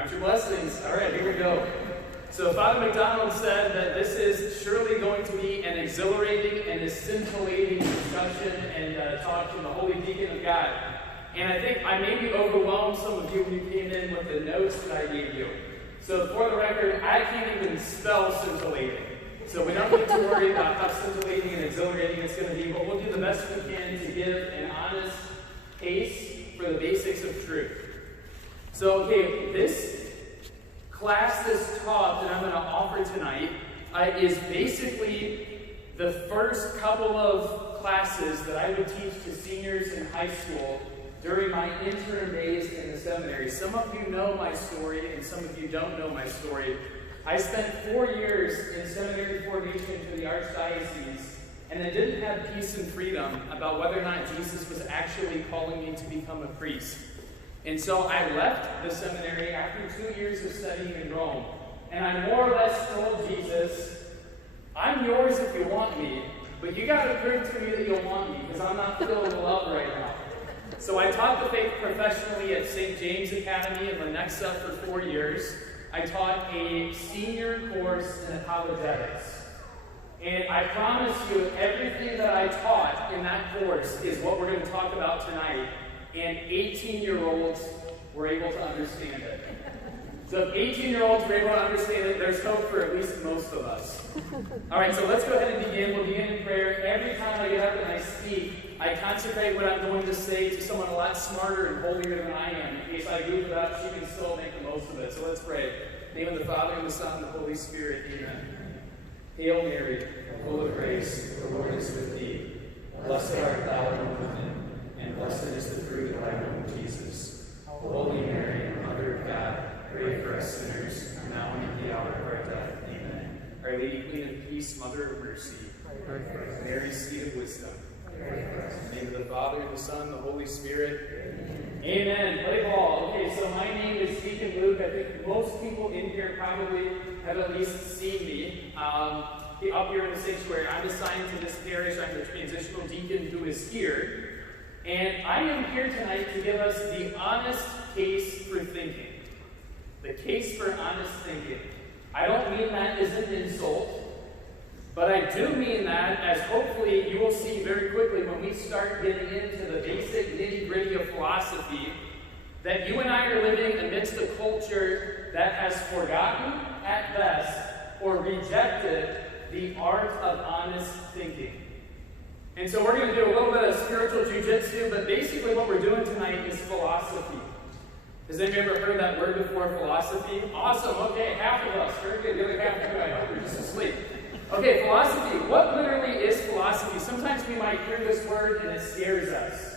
Count your blessings. All right, here we go. So Father McDonald said that this is surely going to be an exhilarating and a scintillating discussion and talk from the Holy Deacon of God. And I think I maybe overwhelmed some of you when you came in with the notes that I gave you. So for the record, I can't even spell scintillating. So we don't need to worry about how scintillating and exhilarating it's going to be, but we'll do the best we can to give an honest case for the basics of truth. So, okay, this class, this talk that I'm going to offer tonight is basically the first couple of classes that I would teach to seniors in high school during my intern days in the seminary. Some of you know my story, and some of you don't know my story. I spent 4 years in seminary formation for the Archdiocese, and I didn't have peace and freedom about whether or not Jesus was actually calling me to become a priest. And so I left the seminary after 2 years of studying in Rome, and I more or less told Jesus, I'm yours if you want me, but you got to prove to me that you'll want me, because I'm not filled with love right now. So I taught the faith professionally at St. James Academy in Lenexa for 4 years. I taught a senior course in apologetics. And I promise you, everything that I taught in that course is what we're going to talk about tonight. And 18-year-olds were able to understand it. So if 18-year-olds were able to understand it, there's hope for at least most of us. All right, so let's go ahead and begin. We'll begin in prayer. Every time I get up and I speak, I consecrate what I'm going to say to someone a lot smarter and holier than I am. In case I goof it up, she can still make the most of it. So let's pray. In the name of the Father, and the Son, and the Holy Spirit. Amen. Hail Mary, full of grace, the Lord is with thee. Blessed art thou among women, and blessed is the fruit of thy womb, Jesus. Holy Mary, Mother of God, pray for us sinners, now and at the hour of our death. Amen. Our Lady, Queen of Peace, Mother of Mercy, pray for us. Mary, seat of wisdom, pray for us. In the name of the Father, and the Son, and the Holy Spirit. Amen. Play ball. Okay, so my name is Deacon Luke. I think most people in here probably have at least seen me. Up here in the sanctuary, I'm assigned to this parish. I'm the transitional deacon who is here. And I am here tonight to give us the honest case for thinking. The case for honest thinking. I don't mean that as an insult, but I do mean that as hopefully you will see very quickly when we start getting into the basic nitty-gritty of philosophy, that you and I are living amidst a culture that has forgotten, at best, or rejected the art of honest thinking. And so we're going to do a little bit of spiritual jujitsu, but basically what we're doing tonight is philosophy. Has anybody ever heard that word before, philosophy? Awesome, okay, half of us. Very good, the other half of you, I hope you're just asleep. Okay, philosophy. What literally is philosophy? Sometimes we might hear this word and it scares us,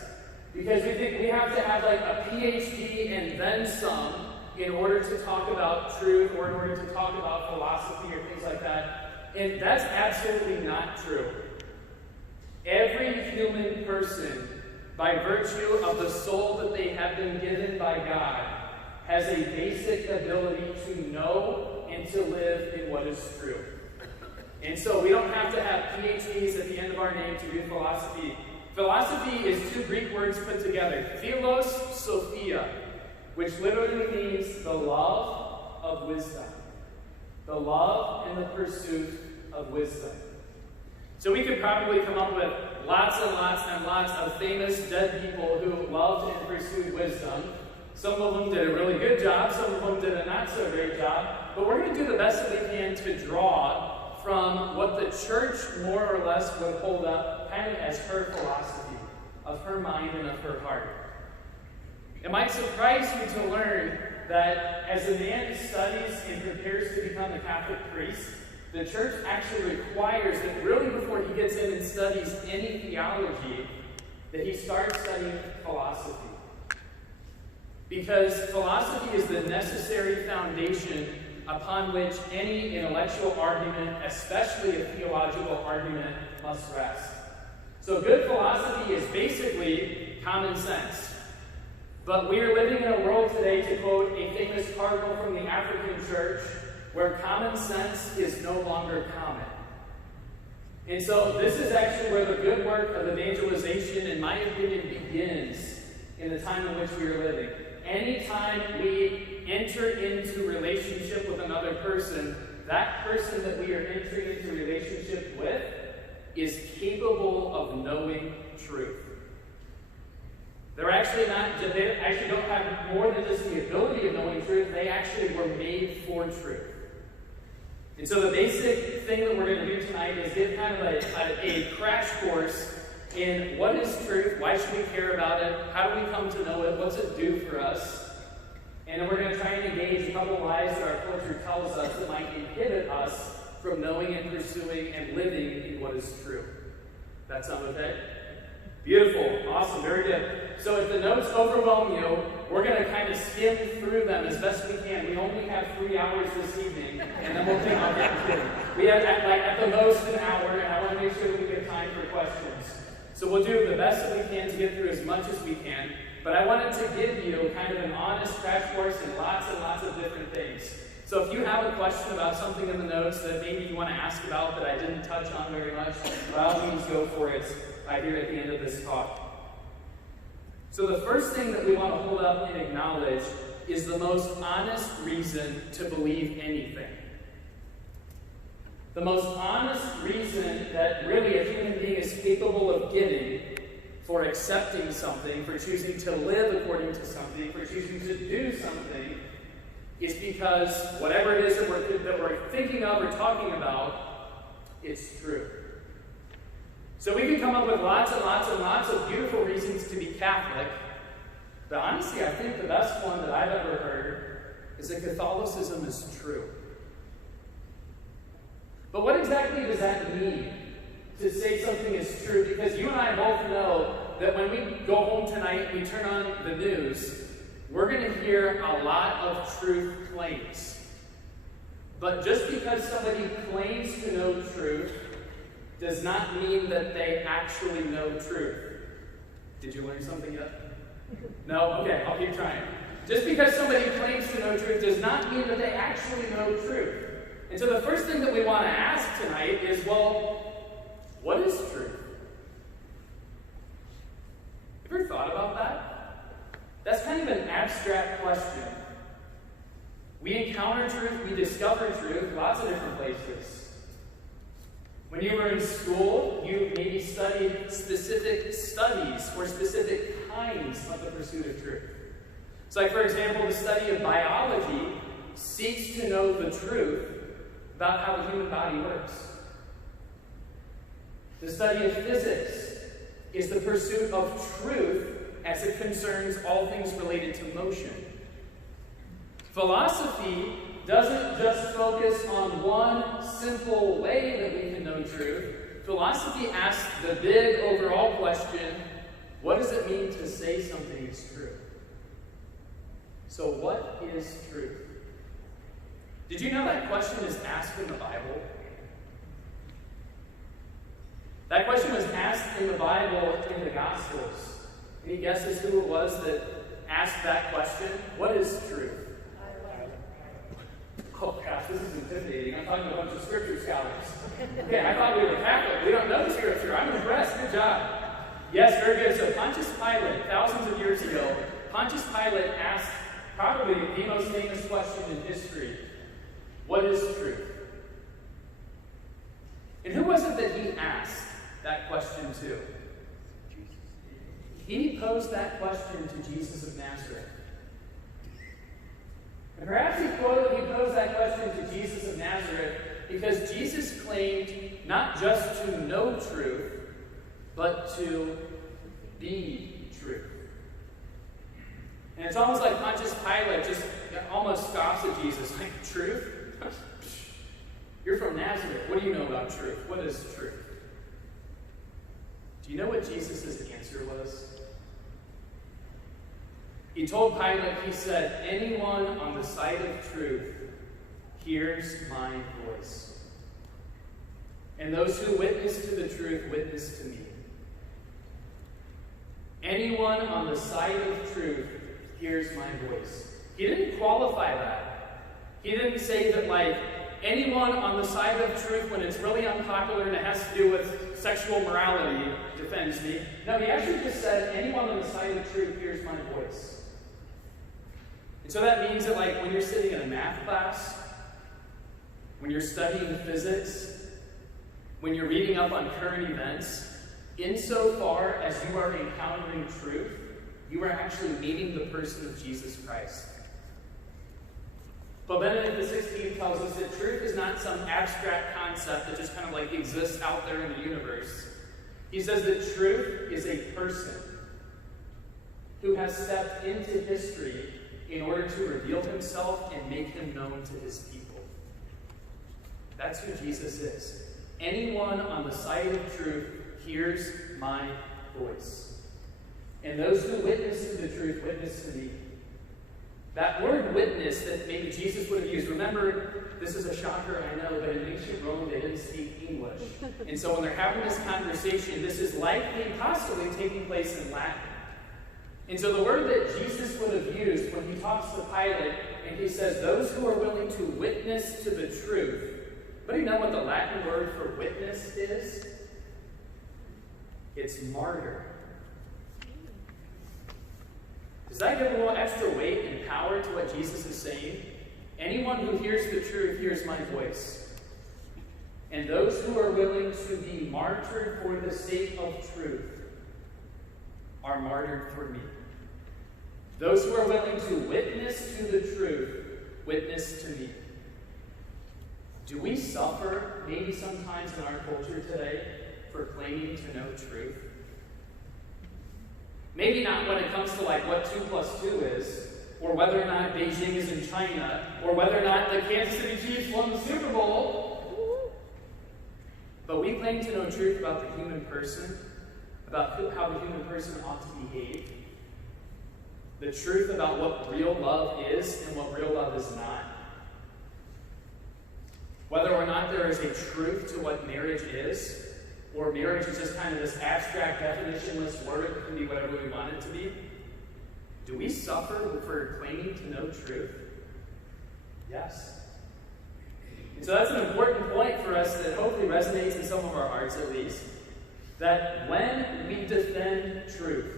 because we think we have to have like a PhD and then some in order to talk about truth or in order to talk about philosophy or things like that. And that's absolutely not true. Every human person, by virtue of the soul that they have been given by God, has a basic ability to know and to live in what is true. And so we don't have to have PhDs at the end of our name to do philosophy. Philosophy is two Greek words put together. Philos, Sophia, which literally means the love of wisdom. The love and the pursuit of wisdom. So we could probably come up with lots and lots and lots of famous dead people who loved and pursued wisdom. Some of them did a really good job, some of them did a not so great job, but we're going to do the best that we can to draw from what the church more or less would hold up kind of as her philosophy of her mind and of her heart. It might surprise you to learn that as a man studies and prepares to become a Catholic priest, the church actually requires that really before he gets in and studies any theology, that he starts studying philosophy. Because philosophy is the necessary foundation upon which any intellectual argument, especially a theological argument, must rest. So good philosophy is basically common sense. But we are living in a world today, to quote a famous cardinal from the African church, where common sense is no longer common. And so this is actually where the good work of evangelization, in my opinion, begins in the time in which we are living. Anytime we enter enter into relationship with another person, that person that we are entering into relationship with is capable of knowing truth. They actually don't have more than just the ability of knowing truth, they actually were made for truth. And so the basic thing that we're going to do tonight is give kind of a crash course in what is truth, why should we care about it, how do we come to know it, what's it do for us, and then we're going to try and engage a couple of lies that our culture tells us that might inhibit us from knowing and pursuing and living in what is true. That sound okay? Beautiful. Awesome. Very good. So if the notes overwhelm you, we're going to kind of skim through them as best we can. We only have 3 hours this evening, and then we'll think, oh, yeah, I'm kidding. We have at the most an hour, and I want to make sure that we get time for questions. So we'll do the best that we can to get through as much as we can. But I wanted to give you kind of an honest crash course in lots and lots of different things. So if you have a question about something in the notes that maybe you want to ask about that I didn't touch on very much, by all means go for it here at the end of this talk. So the first thing that we want to hold up and acknowledge is the most honest reason to believe anything. The most honest reason that really a human being is capable of giving for accepting something, for choosing to live according to something, for choosing to do something, is because whatever it is that we're thinking of or talking about, it's true. So we can come up with lots and lots and lots of beautiful reasons to be Catholic, but honestly, I think the best one that I've ever heard is that Catholicism is true. But what exactly does that mean, to say something is true? Because you and I both know that when we go home tonight, we turn on the news, we're going to hear a lot of truth claims. But just because somebody claims to know truth does not mean that they actually know truth. Did you learn something yet? No? Okay, I'll keep trying. Just because somebody claims to know truth does not mean that they actually know truth. And so the first thing that we want to ask tonight is, well, what is truth? Have you ever thought about that? That's kind of an abstract question. We encounter truth, we discover truth, lots of different places. When you were in school, you maybe studied specific studies or specific kinds of the pursuit of truth. So like, for example, the study of biology seeks to know the truth about how the human body works. The study of physics is the pursuit of truth as it concerns all things related to motion. Philosophy doesn't just focus on one simple way that we can know truth. Philosophy asks the big overall question, what does it mean to say something is true? So what is truth? Did you know that question is asked in the Bible? That question was asked in the Bible in the Gospels. Any guesses who it was that asked that question? What is truth? Oh gosh, this is intimidating. I'm talking to a bunch of scripture scholars. Okay, I thought we were Catholic. We don't know the scripture. I'm impressed. Good job. Yes, very good. So Pontius Pilate, thousands of years ago, Pontius Pilate asked probably the most famous question in history. What is truth? And who was it that he asked that question to? He posed that question to Jesus of Nazareth. And perhaps he posed that question to Jesus of Nazareth because Jesus claimed not just to know truth, but to be truth. And it's almost like Pontius Pilate just almost scoffs at Jesus, like, truth? You're from Nazareth. What do you know about truth? What is truth? Do you know what Jesus' answer was? He told Pilate, he said, anyone on the side of truth hears my voice. And those who witness to the truth witness to me. Anyone on the side of truth hears my voice. He didn't qualify that. He didn't say that, like, anyone on the side of truth when it's really unpopular and it has to do with sexual morality defends me. No, he actually just said, anyone on the side of truth hears my voice. And so that means that, like, when you're sitting in a math class, when you're studying physics, when you're reading up on current events, insofar as you are encountering truth, you are actually meeting the person of Jesus Christ. But Benedict XVI tells us that truth is not some abstract concept that just kind of like exists out there in the universe. He says that truth is a person who has stepped into history in order to reveal himself and make him known to his people. That's who Jesus is. Anyone on the side of truth hears my voice. And those who witness to the truth witness to me. That word witness that maybe Jesus would have used, remember, this is a shocker, I know, but in ancient Rome they didn't speak English. And so when they're having this conversation, this is likely, possibly taking place in Latin. And so the word that Jesus would have used when he talks to Pilate, and he says, those who are willing to witness to the truth. But do you know what the Latin word for witness is? It's martyr. Does that give a little extra weight and power to what Jesus is saying? Anyone who hears the truth hears my voice. And those who are willing to be martyred for the sake of truth are martyred for me. Those who are willing to witness to the truth witness to me. Do we suffer, maybe sometimes in our culture today, for claiming to know truth? Maybe not when it comes to like what 2 + 2 is, or whether or not Beijing is in China, or whether or not the Kansas City Chiefs won the Super Bowl. But we claim to know truth about the human person, about how the human person ought to behave, the truth about what real love is and what real love is not. Whether or not there is a truth to what marriage is, or marriage is just kind of this abstract, definitionless word that can be whatever we want it to be. Do we suffer for claiming to know truth? Yes. And so that's an important point for us that hopefully resonates in some of our hearts at least. That when we defend truth,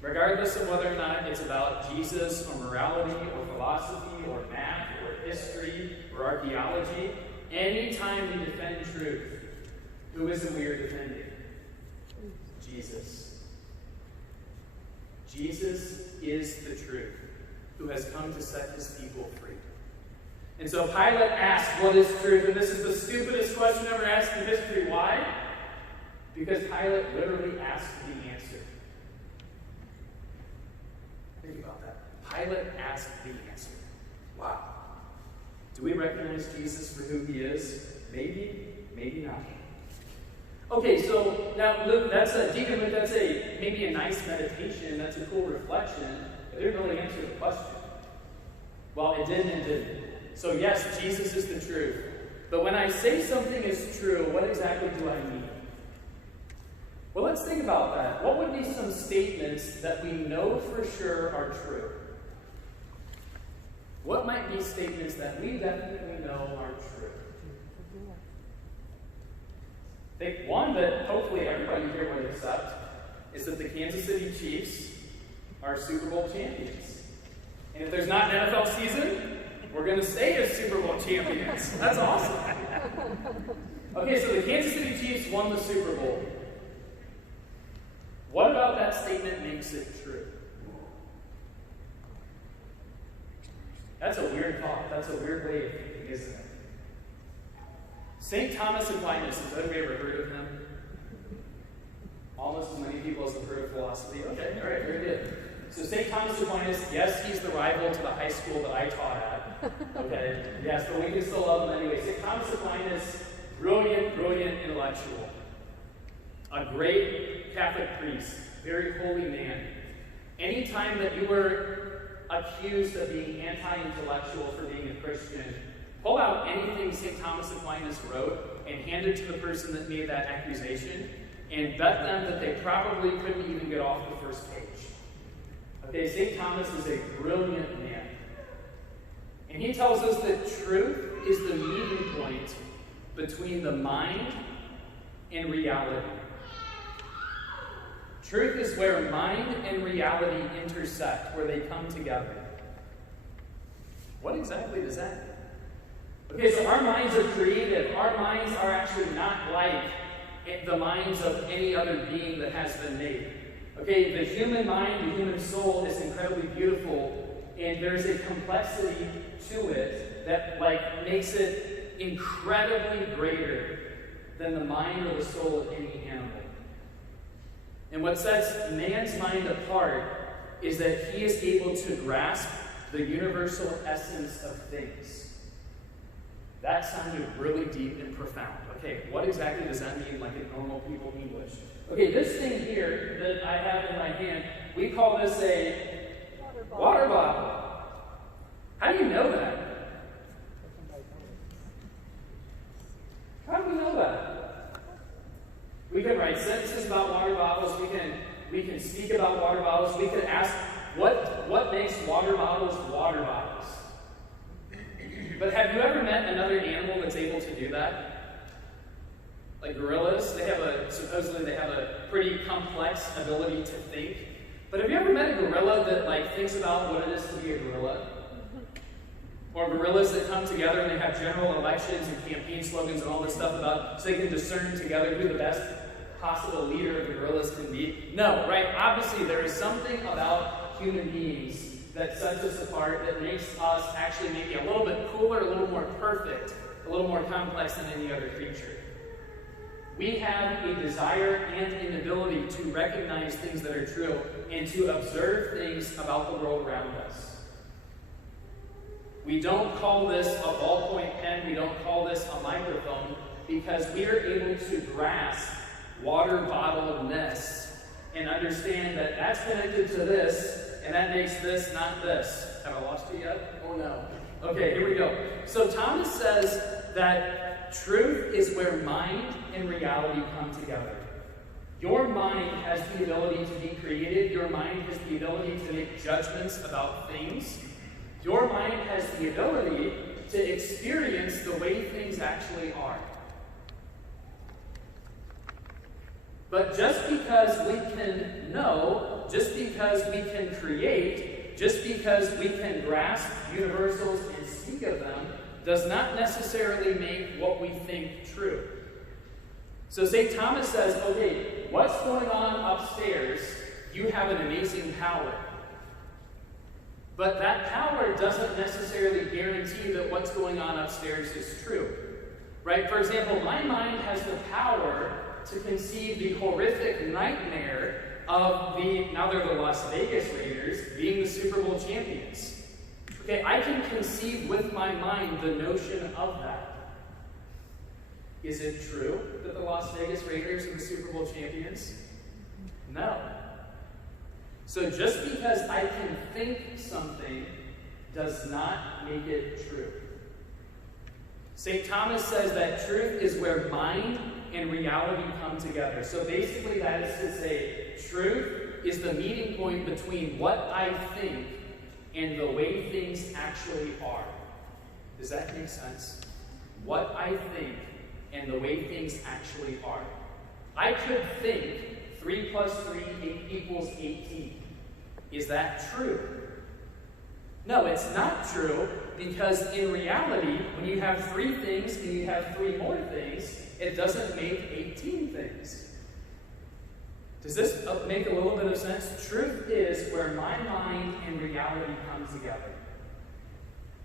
regardless of whether or not it's about Jesus or morality or philosophy or math or history or archaeology, anytime we defend truth, who is it we are defending? Jesus. Jesus is the truth, who has come to set his people free. And so Pilate asked, what is truth? And this is the stupidest question ever asked in history. Why? Because Pilate literally asked the answer. Think about that. Pilate asked the answer. Wow. Do we recognize Jesus for who he is? Maybe, maybe not. Okay, so now Luke, that's maybe a nice meditation, that's a cool reflection, but it didn't really answer the question. Well, it did and it didn't. So yes, Jesus is the truth. But when I say something is true, what exactly do I mean? Well, let's think about that. What would be some statements that we know for sure are true? What might be statements that we definitely know are true? I think one that hopefully everybody here would accept is that the Kansas City Chiefs are Super Bowl champions. And if there's not an NFL season, we're going to stay as Super Bowl champions. That's awesome. Okay, so the Kansas City Chiefs won the Super Bowl. What about that statement makes it true? That's a weird thought. That's a weird way of thinking, isn't it? St. Thomas Aquinas, has anybody ever heard of him? Almost as many people as have heard of philosophy. Okay, all right, very good. So St. Thomas Aquinas, yes, he's the rival to the high school that I taught at. Okay, yes, but we can still love him anyway. St. Thomas Aquinas, brilliant intellectual. A great Catholic priest, very holy man. Anytime that you were accused of being anti-intellectual for being a Christian, pull out anything St. Thomas Aquinas wrote and hand it to the person that made that accusation and bet them that they probably couldn't even get off the first page. Okay, St. Thomas is a brilliant man. And he tells us that truth is the meeting point between the mind and reality. Truth is where mind and reality intersect, where they come together. What exactly does that mean? Okay, so our minds are creative. Our minds are actually not like the minds of any other being that has been made. Okay, the human mind, the human soul is incredibly beautiful, and there's a complexity to it that makes it incredibly greater than the mind or the soul of any animal. And what sets man's mind apart is that he is able to grasp the universal essence of things. That sounded really deep and profound. Okay, what exactly does that mean, like in normal people English? Okay, this thing here that I have in my hand, we call this a water bottle. How do you know that? How do we know that? We can write sentences about water bottles. We can speak about water bottles. We could ask what makes water bottles water bottles. But have you ever met another animal that's able to do that? Like gorillas, supposedly they have a pretty complex ability to think. But have you ever met a gorilla that thinks about what it is to be a gorilla? Or gorillas that come together and they have general elections and campaign slogans and all this stuff so they can discern together who the best possible leader of the gorillas can be? No, right? Obviously there is something about human beings that sets us apart, that makes us actually maybe a little bit cooler, a little more perfect, a little more complex than any other creature. We have a desire and an ability to recognize things that are true and to observe things about the world around us. We don't call this a ballpoint pen, we don't call this a microphone, because we are able to grasp water bottle-ness and understand that that's connected to this, and that makes this not this. Have I lost you yet? Oh no. Okay, here we go. So Thomas says that truth is where mind and reality come together. Your mind has the ability to be creative. Your mind has the ability to make judgments about things. Your mind has the ability to experience the way things actually are. But just because we can know, just because we can create, just because we can grasp universals and speak of them, does not necessarily make what we think true. So St. Thomas says, okay, what's going on upstairs? You have an amazing power. But that power doesn't necessarily guarantee that what's going on upstairs is true. Right? For example, my mind has the power to conceive the horrific nightmare of now they're the Las Vegas Raiders, being the Super Bowl champions. Okay, I can conceive with my mind the notion of that. Is it true that the Las Vegas Raiders are the Super Bowl champions? No. So just because I can think something does not make it true. St. Thomas says that truth is where mind and reality come together. So basically that is to say, truth is the meeting point between what I think and the way things actually are. Does that make sense? What I think and the way things actually are. I could think 3 plus 3 equals 18. Is that true? No, it's not true, because in reality, when you have 3 things and you have 3 more things, it doesn't make 18 things. Does this make a little bit of sense? Truth is where my mind and reality come together.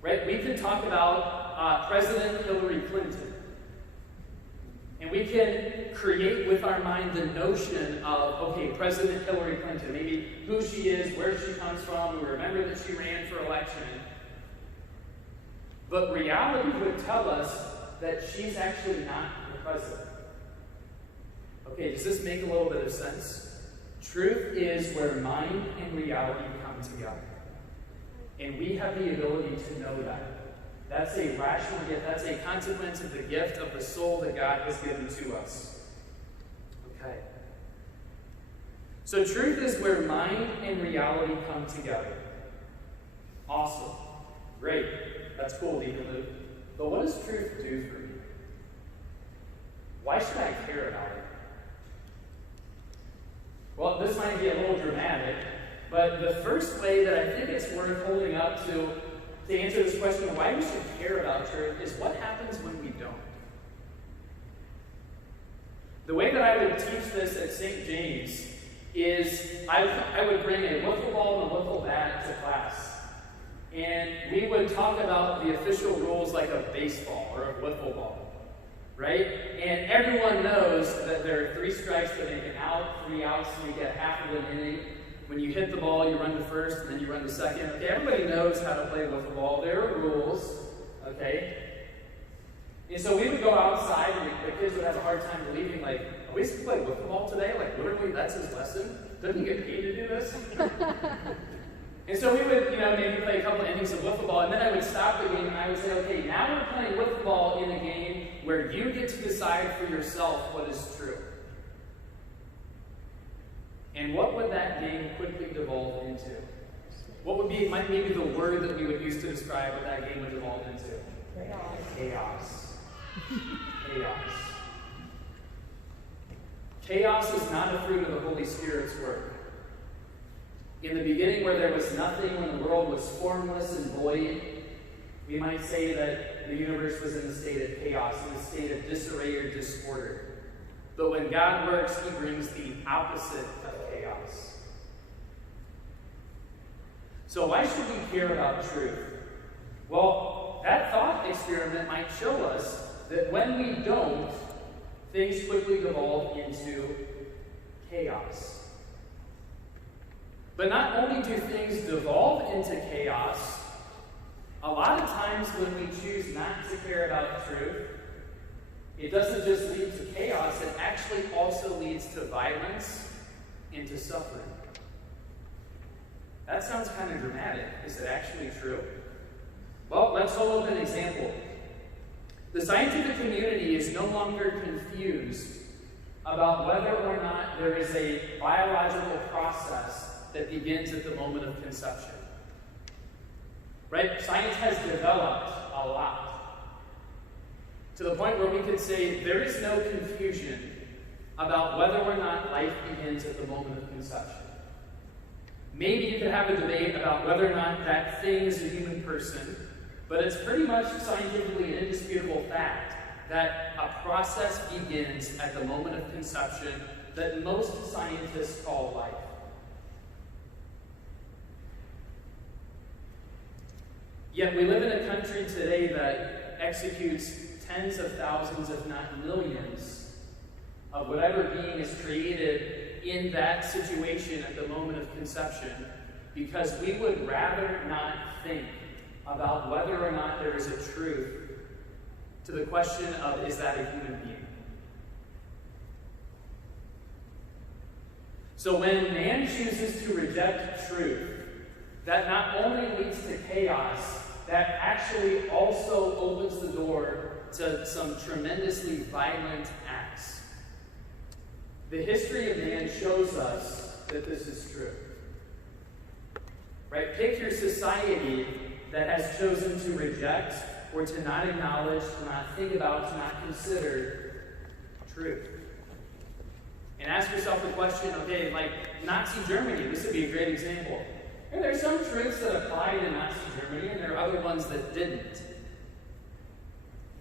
Right? We can talk about President Hillary Clinton. And we can create with our mind the notion of, okay, President Hillary Clinton, maybe who she is, where she comes from, we remember that she ran for election. But reality would tell us that she's actually not the president. Okay, does this make a little bit of sense? Truth is where mind and reality come together. And we have the ability to know that. That's a rational gift. That's a consequence of the gift of the soul that God has given to us. Okay. So truth is where mind and reality come together. Awesome. Great. That's cool, Deacon Luke. But what does truth do for me? Why should I care about it? Well, this might be a little dramatic, but the first way that I think it's worth holding up to answer this question of why we should care about truth is what happens when we don't. The way that I would teach this at St. James is I would bring a wiffle ball and a wiffle bat to class. And we would talk about the official rules like of baseball or of wiffle ball, right? And everyone knows that there are 3 strikes to make an out, 3 outs to make a half of an inning. When you hit the ball, you run to first, and then you run to second. Okay, everybody knows how to play wiffle ball. There are rules, okay? And so we would go outside, and the kids would have a hard time believing, like, are we supposed to play wiffle ball today? Like, literally, that's his lesson? Doesn't he get paid to do this? And so we would, maybe play a couple of innings of wiffle ball, and then I would stop the game, and I would say, okay, now we're playing wiffle ball in a game where you get to decide for yourself what is true. And what would that game quickly devolve into? What would be, might maybe the word that we would use to describe what that game would devolve into? Chaos. Chaos. Chaos is not a fruit of the Holy Spirit's work. In the beginning, where there was nothing, when the world was formless and void, we might say that the universe was in a state of chaos, in a state of disarray or disorder. But when God works, he brings the opposite of chaos. So why should we care about truth? Well, that thought experiment might show us that when we don't, things quickly devolve into chaos. But not only do things devolve into chaos, a lot of times when we choose not to care about truth, it doesn't just lead to chaos, it actually also leads to violence and to suffering. That sounds kind of dramatic. Is it actually true? Well, let's hold up an example. The scientific community is no longer confused about whether or not there is a biological process that begins at the moment of conception. Right? Science has developed a lot. To the point where we could say there is no confusion about whether or not life begins at the moment of conception. Maybe you could have a debate about whether or not that thing is a human person, but it's pretty much scientifically an indisputable fact that a process begins at the moment of conception that most scientists call life. Yet we live in a country today that executes tens of thousands, if not millions, of whatever being is created in that situation at the moment of conception, because we would rather not think about whether or not there is a truth to the question of, is that a human being? So when man chooses to reject truth, that not only leads to chaos, that actually also opens the door to some tremendously violent acts. The history of man shows us that this is true. Right? Pick your society that has chosen to reject or to not acknowledge, to not think about, to not consider truth. And ask yourself the question, okay, like Nazi Germany, this would be a great example. And there are some truths that apply to Nazi Germany, and there are other ones that didn't.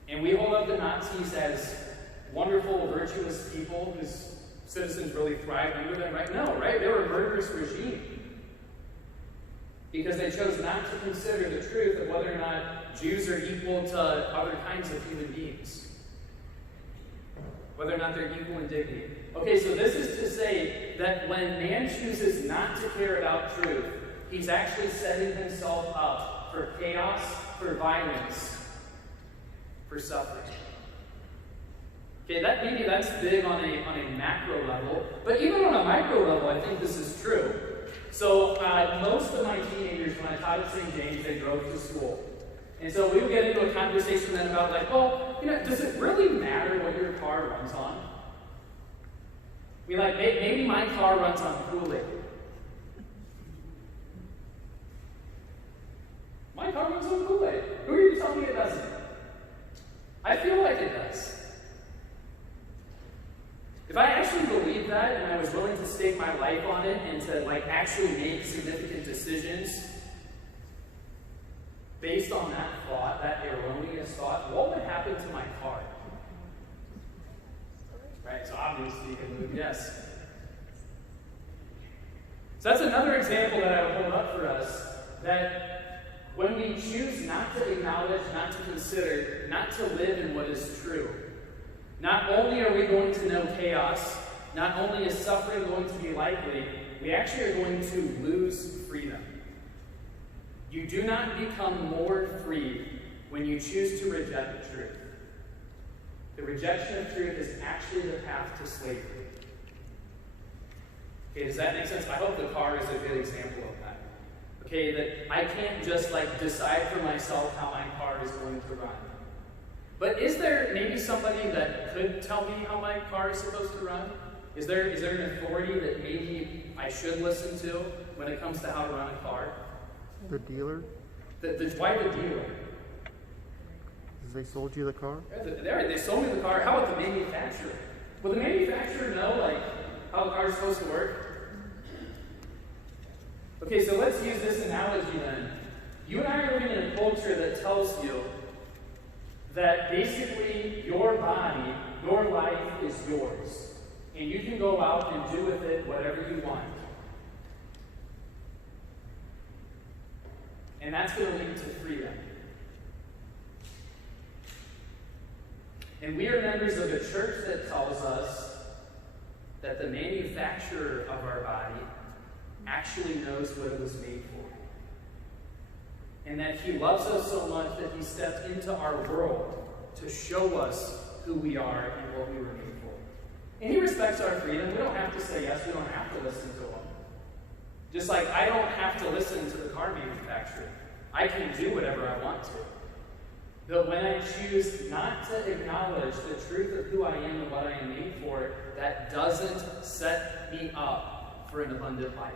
And we hold up the Nazis as wonderful, virtuous people whose citizens really thrived under them, right? No, right? They were a murderous regime. Because they chose not to consider the truth of whether or not Jews are equal to other kinds of human beings. Whether or not they're equal in dignity. Okay, so this is to say that when man chooses not to care about truth, he's actually setting himself up for chaos, for violence, for suffering. Okay, maybe that's big on a macro level, but even on a micro level, I think this is true. So most of my teenagers, when I taught at St. James, they drove to school. And so we would get into a conversation then about like, well, does it really matter what your car runs on? I mean, like, maybe my car runs on Kool-Aid. My car runs on Kool-Aid. Who are you telling me it doesn't? I feel like it does. If I actually believed that and I was willing to stake my life on it and to like actually make significant decisions based on that thought, that erroneous thought, what would happen to my car? Right, so obviously you can move yes. So that's another example that I would hold up for us, that when we choose not to acknowledge, not to consider, not to live in what is true, not only are we going to know chaos, not only is suffering going to be likely, we actually are going to lose freedom. You do not become more free when you choose to reject truth. The rejection of truth is actually the path to slavery. Okay, does that make sense? I hope the car is a good example of that. Okay, that I can't just like decide for myself how my car is going to run. But is there maybe somebody that could tell me how my car is supposed to run? Is there an authority that maybe I should listen to when it comes to how to run a car? The dealer? Why the dealer? Because they sold you the car? Yeah, they sold me the car. How about the manufacturer? Will the manufacturer know like how the car is supposed to work? Okay, so let's use this analogy then. You and I are living in a culture that tells you that basically your body, your life is yours. And you can go out and do with it whatever you want. And that's going to lead to freedom. And we are members of a church that tells us that the manufacturer of our body actually knows what it was made for. And that he loves us so much that he stepped into our world to show us who we are and what we were made for. And he respects our freedom. We don't have to say yes. We don't have to listen to him. Just like I don't have to listen to the car manufacturer. I can do whatever I want to. But when I choose not to acknowledge the truth of who I am and what I am made for, that doesn't set me up for an abundant life.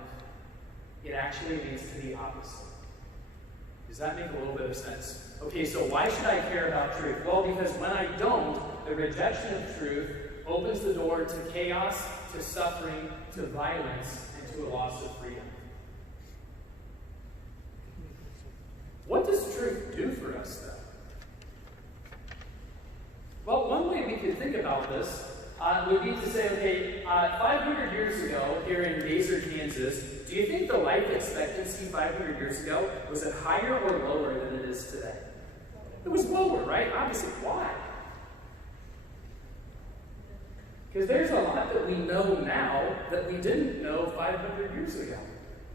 It actually leads to the opposite. Does that make a little bit of sense? Okay, so why should I care about truth? Well, because when I don't, the rejection of truth opens the door to chaos, to suffering, to violence, and to a loss of freedom. What does truth do for us, though? Well, one way we could think about this would be to say, okay, 500 years ago, here in Gazer, Kansas, do you think the life expectancy 500 years ago, was it higher or lower than it is today? It was lower, right? Obviously, why? Because there's a lot that we know now that we didn't know 500 years ago.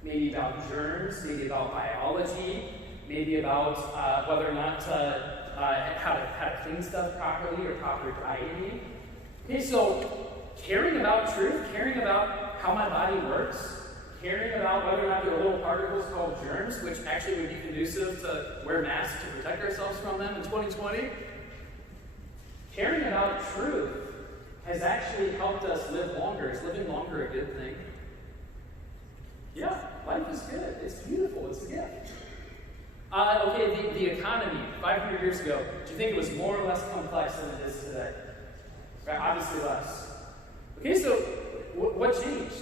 Maybe about germs, maybe about biology, maybe about whether or not how to clean stuff properly or proper dieting. Okay, so caring about truth, caring about how my body works, caring about whether or not there are little particles called germs, which actually would be conducive to wear masks to protect ourselves from them in 2020. Caring about truth has actually helped us live longer. Is living longer a good thing? Yeah, life is good. It's beautiful. It's a gift. Okay, the economy, 500 years ago, do you think it was more or less complex than it is today? Right, obviously less. Okay, so what changed?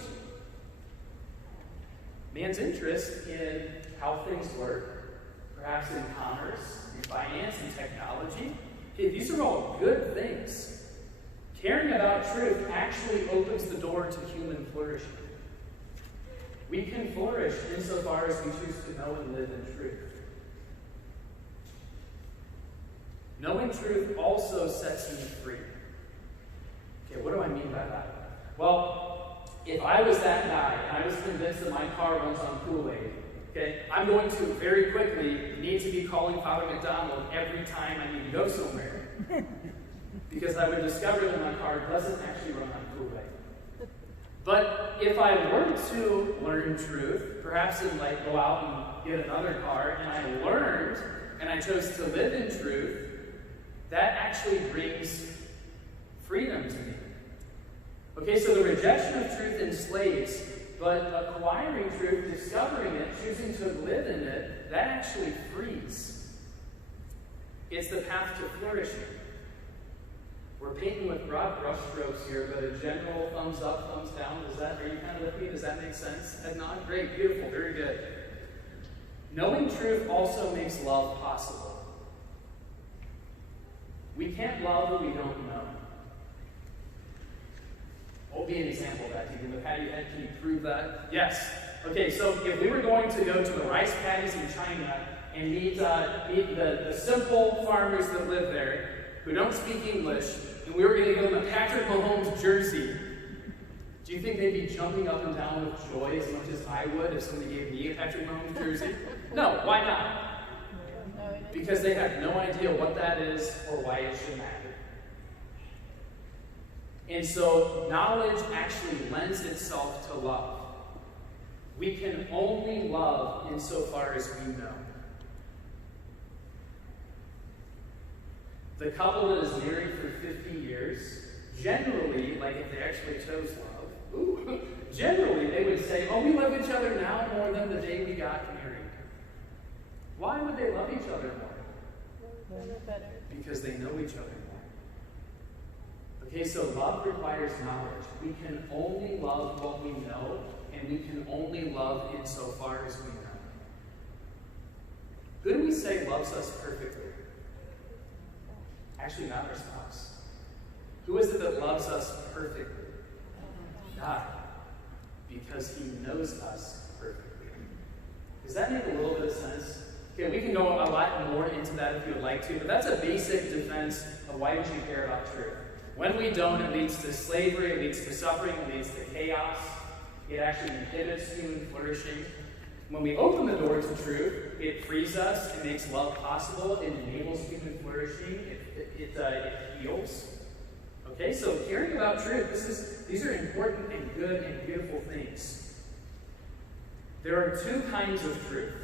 Man's interest in how things work, perhaps in commerce, in finance, in technology. Okay, these are all good things. Caring about truth actually opens the door to human flourishing. We can flourish insofar as we choose to know and live in truth. Knowing truth also sets me free. Okay, what do I mean by that? Well, if I was that guy and I was convinced that my car runs on Kool-Aid, okay, I'm going to very quickly need to be calling Father McDonald every time I need to go somewhere. Because I would discover that my car doesn't actually run on Kool-Aid. But if I were to learn truth, perhaps in like go out and get another car, and I learned and I chose to live in truth, that actually brings freedom to me. Okay, so the rejection of truth enslaves, but acquiring truth, discovering it, choosing to live in it, that actually frees. It's the path to flourishing. We're painting with broad brush strokes here, but a general thumbs up, thumbs down. Are you kind of with me? Does that make sense? Head nod? Great, beautiful, very good. Knowing truth also makes love possible. We can't love what we don't know. What would be an example of that, Deacon? Can you prove that? Yes. Okay, so if we were going to go to the rice paddies in China and meet the simple farmers that live there who don't speak English, and we were going to give them a Patrick Mahomes jersey, do you think they'd be jumping up and down with joy as much as I would if somebody gave me a Patrick Mahomes jersey? No, why not? Because they have no idea what that is or why it should matter. And so knowledge actually lends itself to love. We can only love insofar as we know. The couple that is married for 50 years, generally, like if they actually chose love, generally they would say, oh, we love each other now more than the day we got married. Why would they love each other more? Because they know each other more. Okay, so love requires knowledge. We can only love what we know, and we can only love insofar as we know. Who do we say loves us perfectly? Actually, not our spouse. Who is it that loves us perfectly? God. Because he knows us perfectly. Does that make a little bit of sense? Okay, we can go a lot more into that if you would like to, but that's a basic defense of why would you care about truth. When we don't, it leads to slavery, it leads to suffering, it leads to chaos. It actually inhibits human flourishing. When we open the door to truth, it frees us, it makes love possible, it enables human flourishing, it heals. Okay, so caring about truth, these are important and good and beautiful things. There are two kinds of truth.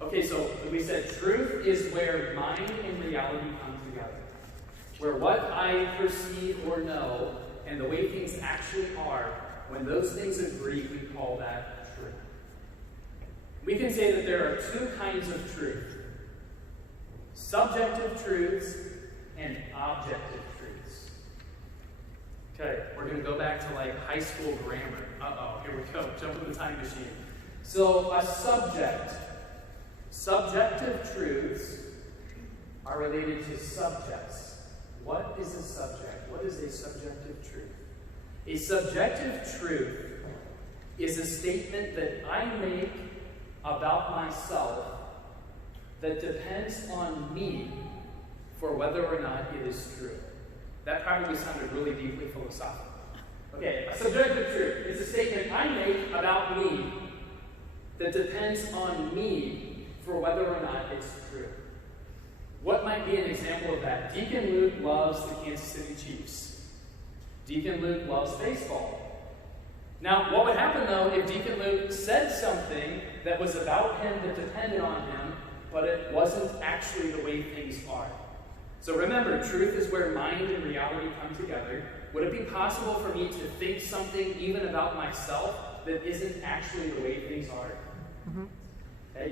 Okay, so we said truth is where mind and reality come together. Where what I perceive or know and the way things actually are, when those things agree, we call that truth. We can say that there are two kinds of truth. Subjective truths and objective truths. Okay, we're going to go back to like high school grammar. Here we go. Jump in the time machine. So a subjective truths are related to subjects. What is a subject? What is a subjective truth? A subjective truth is a statement that I make about myself that depends on me for whether or not it is true. That probably sounded really deeply philosophical. Okay, a subjective truth is a statement I make about me that depends on me for whether or not it's true. What might be an example of that? Deacon Luke loves the Kansas City Chiefs. Deacon Luke loves baseball. Now, what would happen, though, if Deacon Luke said something that was about him that depended on him, but it wasn't actually the way things are? So remember, truth is where mind and reality come together. Would it be possible for me to think something even about myself that isn't actually the way things are? Mm-hmm.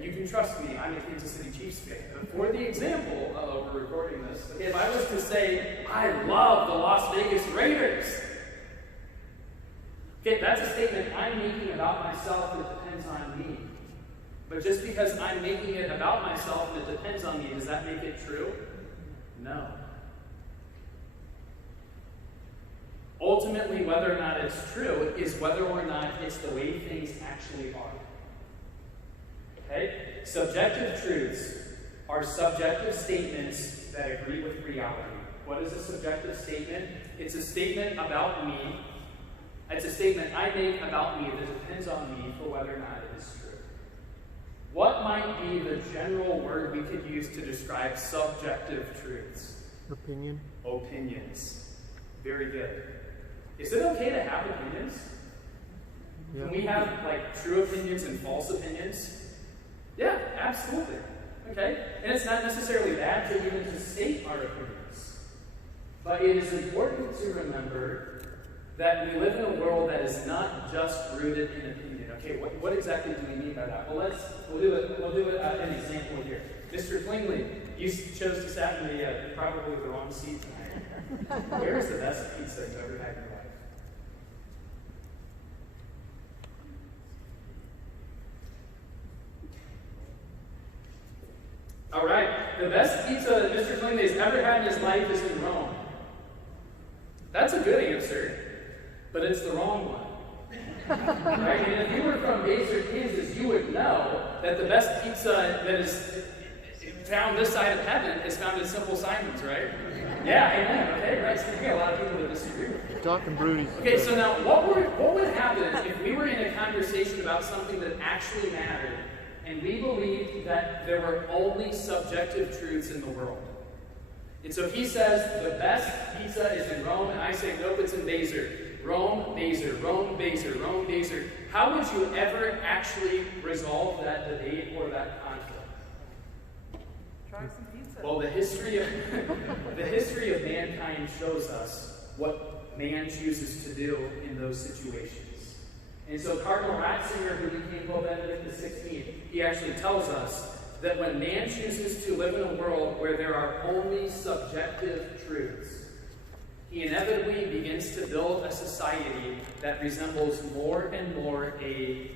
You can trust me, I'm a Kansas City Chiefs fan. But for the example, we're recording this, okay, if I was to say, I love the Las Vegas Raiders, okay, that's a statement I'm making about myself that depends on me. But just because I'm making it about myself and it depends on me, does that make it true? No. Ultimately, whether or not it's true is whether or not it's the way things actually are. Okay? Subjective truths are subjective statements that agree with reality. What is a subjective statement? It's a statement about me. It's a statement I make about me that depends on me for whether or not it is true. What might be the general word we could use to describe subjective truths? Opinion. Opinions. Very good. Is it okay to have opinions? Yeah. Can we have like true opinions and false opinions? Yeah, absolutely. Okay? And it's not necessarily bad to even just state our opinions. But it is important to remember that we live in a world that is not just rooted in opinion. Okay, what exactly do we mean by that? Well, we'll do an example here. Mr. Klingling, you chose to sat in probably the wrong seat tonight. Where's the best pizza you've ever had in your life? All right, the best pizza that Mr. Clingley has ever had in his life is in Rome. That's a good answer, but it's the wrong one. Right? And if you were from Baser, Kansas, you would know that the best pizza that is found this side of heaven is found in Simple Simon's, right? Yeah, amen. Okay, right. So we get a lot of people that disagree with me. Talking Brudy's. Okay, so now what would happen if we were in a conversation about something that actually mattered, and we believed that there were only subjective truths in the world? And so he says the best pizza is in Rome, and I say nope, it's in Baser. Rome, Baser, Rome, Baser, Rome, Baser. How would you ever actually resolve that debate or that conflict? Try some pizza. Well, the history of mankind shows us what man chooses to do in those situations. And so Cardinal Ratzinger, who became Pope Benedict XVI, he actually tells us that when man chooses to live in a world where there are only subjective truths, he inevitably begins to build a society that resembles more and more a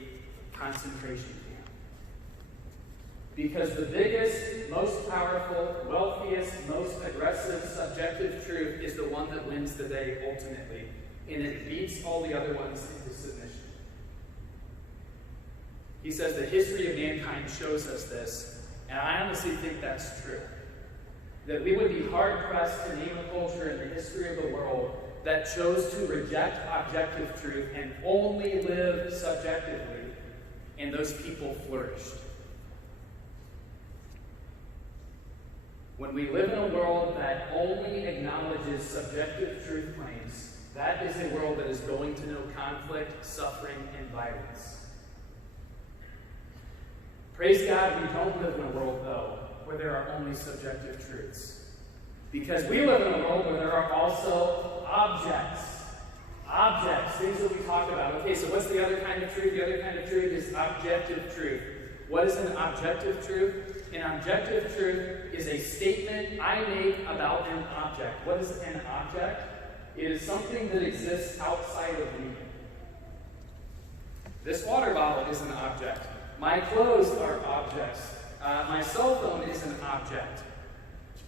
concentration camp. Because the biggest, most powerful, wealthiest, most aggressive subjective truth is the one that wins the day ultimately, and it beats all the other ones into submission. He says the history of mankind shows us this, and I honestly think that's true. That we would be hard-pressed to name a culture in the history of the world that chose to reject objective truth and only live subjectively, and those people flourished. When we live in a world that only acknowledges subjective truth claims, that is a world that is going to know conflict, suffering, and violence. Praise God, we don't live in a world, though, where there are only subjective truths. Because we live in a world where there are also objects. Objects, things that we talk about. Okay, so what's the other kind of truth? The other kind of truth is objective truth. What is an objective truth? An objective truth is a statement I make about an object. What is an object? It is something that exists outside of me. This water bottle is an object. My clothes are objects. My cell phone is an object.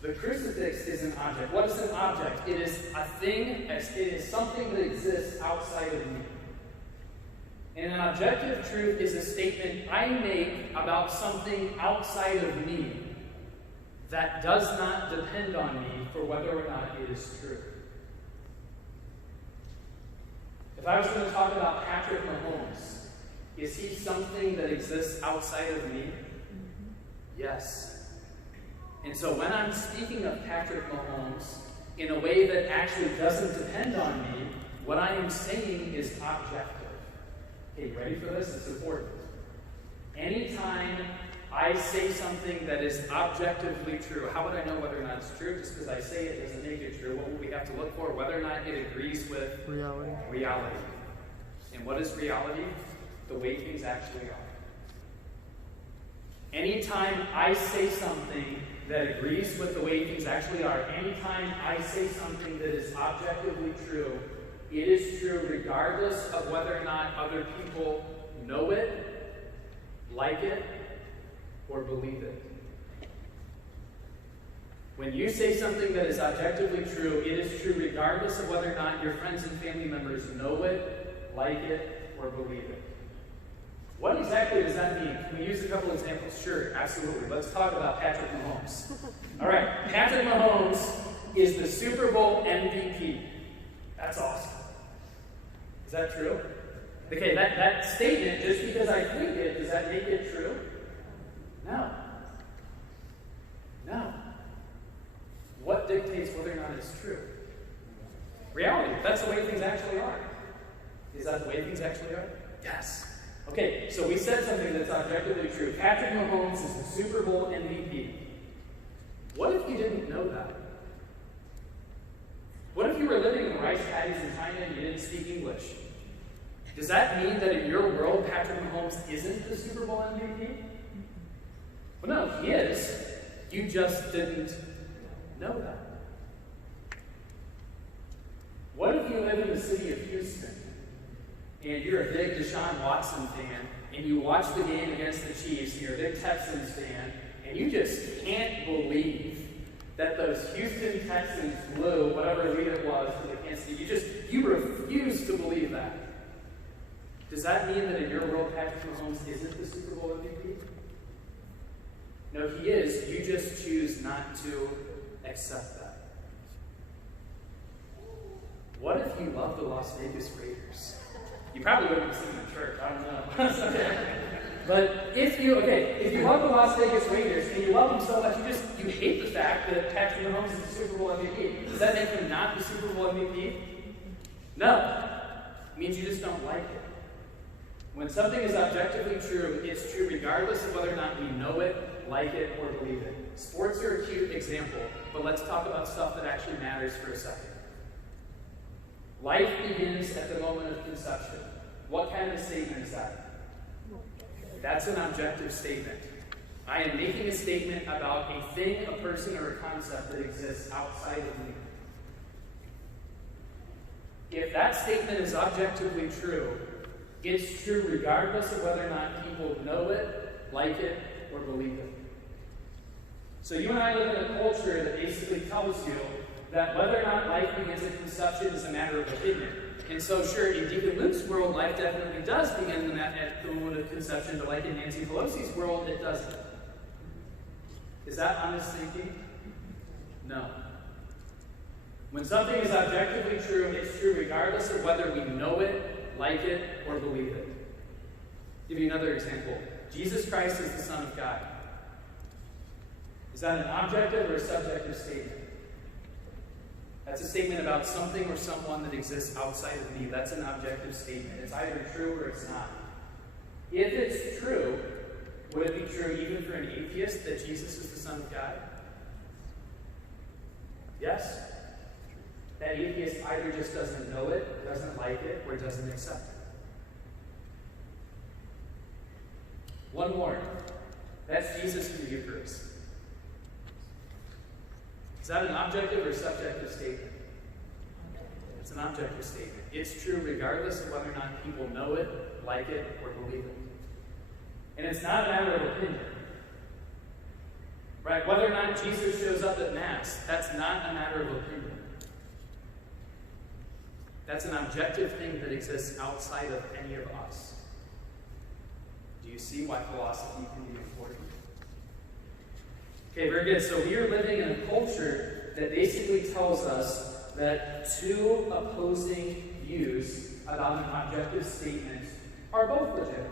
The crucifix is an object. What is an object? It is a thing, it is something that exists outside of me. And an objective truth is a statement I make about something outside of me that does not depend on me for whether or not it is true. If I was going to talk about Patrick Mahomes, is he something that exists outside of me? Yes. And so when I'm speaking of Patrick Mahomes in a way that actually doesn't depend on me, what I am saying is objective. Okay, ready for this? It's important. Anytime I say something that is objectively true, how would I know whether or not it's true? Just because I say it doesn't make it true. What will we have to look for? Whether or not it agrees with reality. And what is reality? The way things actually are. Anytime I say something that agrees with the way things actually are, anytime I say something that is objectively true, it is true regardless of whether or not other people know it, like it, or believe it. When you say something that is objectively true, it is true regardless of whether or not your friends and family members know it, like it, or believe it. What exactly does that mean? Can we use a couple examples? Sure, absolutely. Let's talk about Patrick Mahomes. All right, Patrick Mahomes is the Super Bowl MVP. That's awesome. Is that true? Okay, that statement, just because I think it, does that make it true? No. No. What dictates whether or not it's true? Reality. That's the way things actually are. Is that the way things actually are? Yes. Okay, so we said something that's objectively true. Patrick Mahomes is the Super Bowl MVP. What if you didn't know that? What if you were living in rice paddies in China and you didn't speak English? Does that mean that in your world, Patrick Mahomes isn't the Super Bowl MVP? Well, no, he is. You just didn't know that. What if you live in the city of Houston and you're a big Deshaun Watson fan and you watch the game against the Chiefs and you're a big Texans fan and you just can't believe that those Houston Texans blew whatever lead it was to the Kansas City? You refuse to believe that. Does that mean that in your world, Patrick Mahomes isn't the Super Bowl MVP? No, he is. You just choose not to accept that. What if you love the Las Vegas Raiders? You probably wouldn't have seen them in church. I don't know. Okay. But if you love the Las Vegas Raiders and you love them so much, you hate the fact that Patrick Mahomes is the Super Bowl MVP. Does that make him not the Super Bowl MVP? No. It means you just don't like it. When something is objectively true, it's true regardless of whether or not we know it, like it, or believe it. Sports are a cute example, but let's talk about stuff that actually matters for a second. Life begins at the moment of conception. What kind of statement is that? That's an objective statement. I am making a statement about a thing, a person, or a concept that exists outside of me. If that statement is objectively true, it's true regardless of whether or not people know it, like it, or believe it. So you and I live in a culture that basically tells you that whether or not life begins at conception is a matter of opinion. And so sure, in Deacon Luke's world, life definitely does begin at the moment of conception, but like in Nancy Pelosi's world, it doesn't. Is that honest thinking? No. When something is objectively true, it's true regardless of whether we know it, like it, or believe it. I'll give you another example. Jesus Christ is the Son of God. Is that an objective or a subjective statement? That's a statement about something or someone that exists outside of me. That's an objective statement. It's either true or it's not. If it's true, would it be true even for an atheist that Jesus is the Son of God? Yes. That atheist either just doesn't know it, doesn't like it, or doesn't accept it. One more. That's Jesus in the Eucharist. Is that an objective or subjective statement? It's an objective statement. It's true regardless of whether or not people know it, like it, or believe it. And it's not a matter of opinion. Right? Whether or not Jesus shows up at Mass, that's not a matter of opinion. That's an objective thing that exists outside of any of us. Do you see why philosophy can be important? Okay, very good. So we are living in a culture that basically tells us that two opposing views about an objective statement are both legitimate.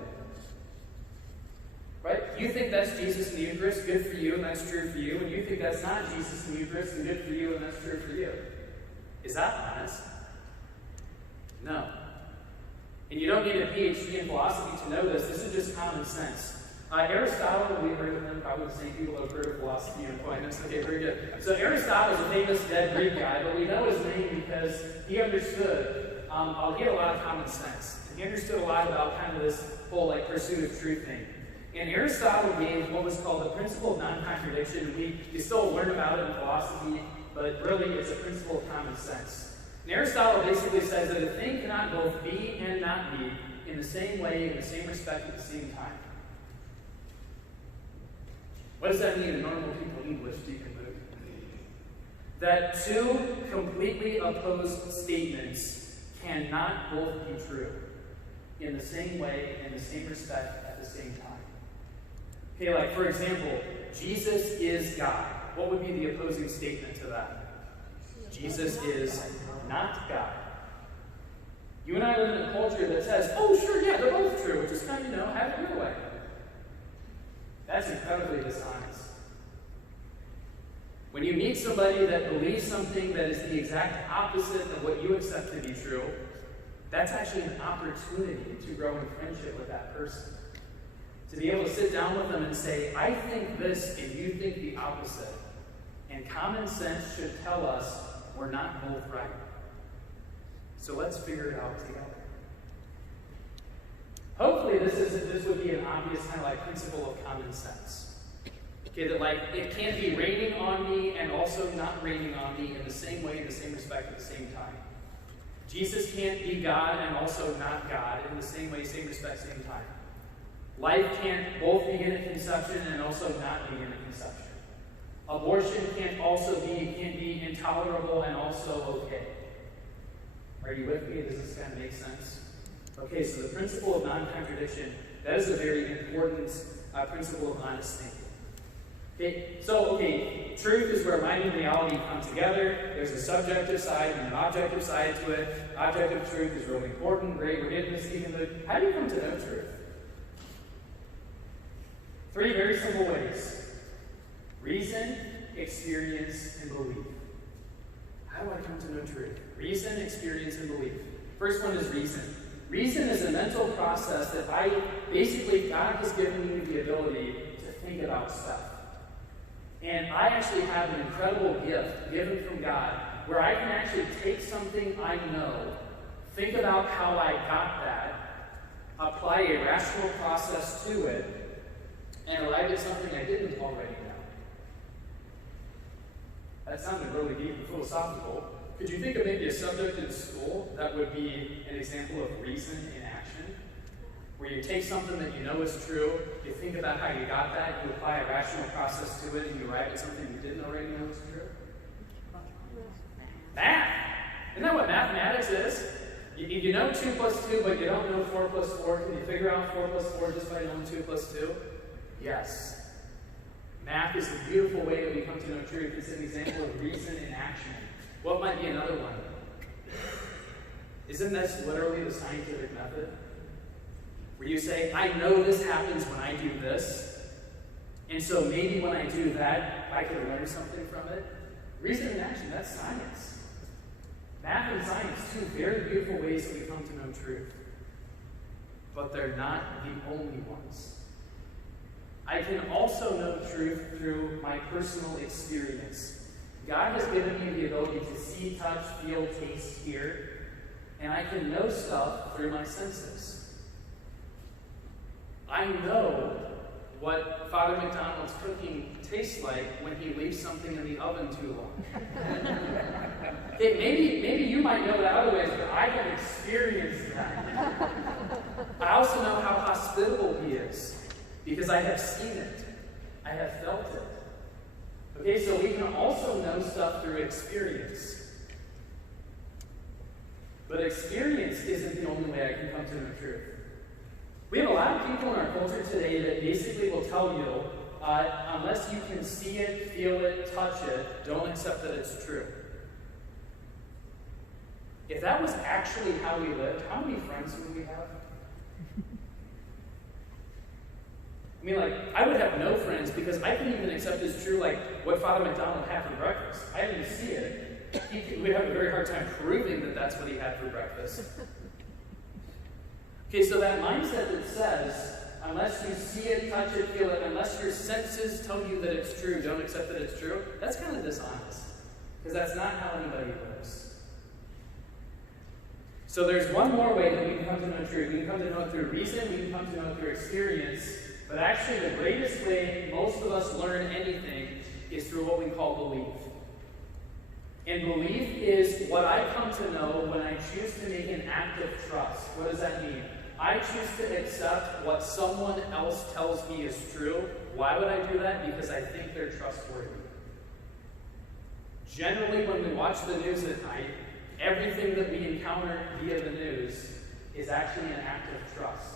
Right? You think that's Jesus in the Eucharist, good for you, and that's true for you. And you think that's not Jesus in the Eucharist, and good for you, and that's true for you. Is that honest? No. And you don't need a PhD in philosophy to know this. This is just common sense. Aristotle, we've heard of him, probably the same people have heard of philosophy and Aquinas. Okay, very good. So Aristotle is a famous dead Greek guy, but we know his name because he understood, he had a lot of common sense. He understood a lot about kind of this whole pursuit of truth thing. And Aristotle gave what was called the Principle of Non-Contradiction. We still learn about it in philosophy, but really it's a principle of common sense. And Aristotle basically says that a thing cannot both be and not be in the same way, in the same respect, at the same time. What does that mean in normal people English, Deacon Luke? That two completely opposed statements cannot both be true in the same way, in the same respect, at the same time. Okay, for example, Jesus is God. What would be the opposing statement to that? Jesus is not God. You and I live in a culture that says, oh, sure, yeah, they're both true. Just kind of, have it your way. That's incredibly dishonest. When you meet somebody that believes something that is the exact opposite of what you accept to be true, that's actually an opportunity to grow in friendship with that person. To be able to sit down with them and say, I think this and you think the opposite. And common sense should tell us we're not both right. So let's figure it out together. Hopefully this would be an obvious kind of principle of common sense. Okay, that it can't be raining on me and also not raining on me in the same way, in the same respect, at the same time. Jesus can't be God and also not God in the same way, same respect, same time. Life can't both begin at conception and also not begin at conception. Abortion can't be intolerable and also okay. Are you with me? Does this kind of make sense? Okay, so the principle of non-contradiction, that is a very important principle of honest thinking. Okay, truth is where mind and reality come together. There's a subjective side and an objective side to it. Objective truth is really important. Great, we're getting this even. How do you come to know truth? 3 very simple ways. Reason, experience, and belief. How do I come to know truth? Reason, experience, and belief. First one is reason. Reason is a mental process that God has given me the ability to think about stuff. And I actually have an incredible gift given from God where I can actually take something I know, think about how I got that, apply a rational process to it, and arrive at something I didn't already know. That sounded really deep and philosophical. Could you think of maybe a subject in school that would be an example of reason in action? Where you take something that you know is true, you think about how you got that, you apply a rational process to it, and you arrive at something you didn't already know was true? Math! Isn't that what mathematics is? You know 2 plus 2, but you don't know 4 plus 4. Can you figure out 4 plus 4 just by knowing 2 plus 2? Yes. Math is a beautiful way that we come to know truth. It's an example of reason in action. What might be another one? Isn't this literally the scientific method? Where you say, I know this happens when I do this, and so maybe when I do that, I can learn something from it. Reason in action, that's science. Math and science, 2 very beautiful ways that we come to know truth. But they're not the only ones. I can also know truth through my personal experience. God has given me the ability to see, touch, feel, taste, hear, and I can know stuff through my senses. I know what Father McDonald's cooking tastes like when he leaves something in the oven too long. Maybe you might know that other ways, but I have experienced that. I also know how hospitable he is, because I have seen it. I have felt it. Okay, so we can also know stuff through experience. But experience isn't the only way I can come to know truth. We have a lot of people in our culture today that basically will tell you, unless you can see it, feel it, touch it, don't accept that it's true. If that was actually how we lived, how many friends would we have? I mean, I would have no friends because I couldn't even accept as true, what Father McDonald had for breakfast. I didn't see it. He would have a very hard time proving that that's what he had for breakfast. Okay, so that mindset that says, unless you see it, touch it, feel it, unless your senses tell you that it's true, don't accept that it's true, that's kind of dishonest. Because that's not how anybody lives. So there's one more way that we can come to know truth. We can come to know it through reason, we can come to know it through experience, but actually the greatest way most of us learn anything is through what we call belief. And belief is what I come to know when I choose to make an act of trust. What does that mean? I choose to accept what someone else tells me is true. Why would I do that? Because I think they're trustworthy. Generally, when we watch the news at night, everything that we encounter via the news is actually an act of trust.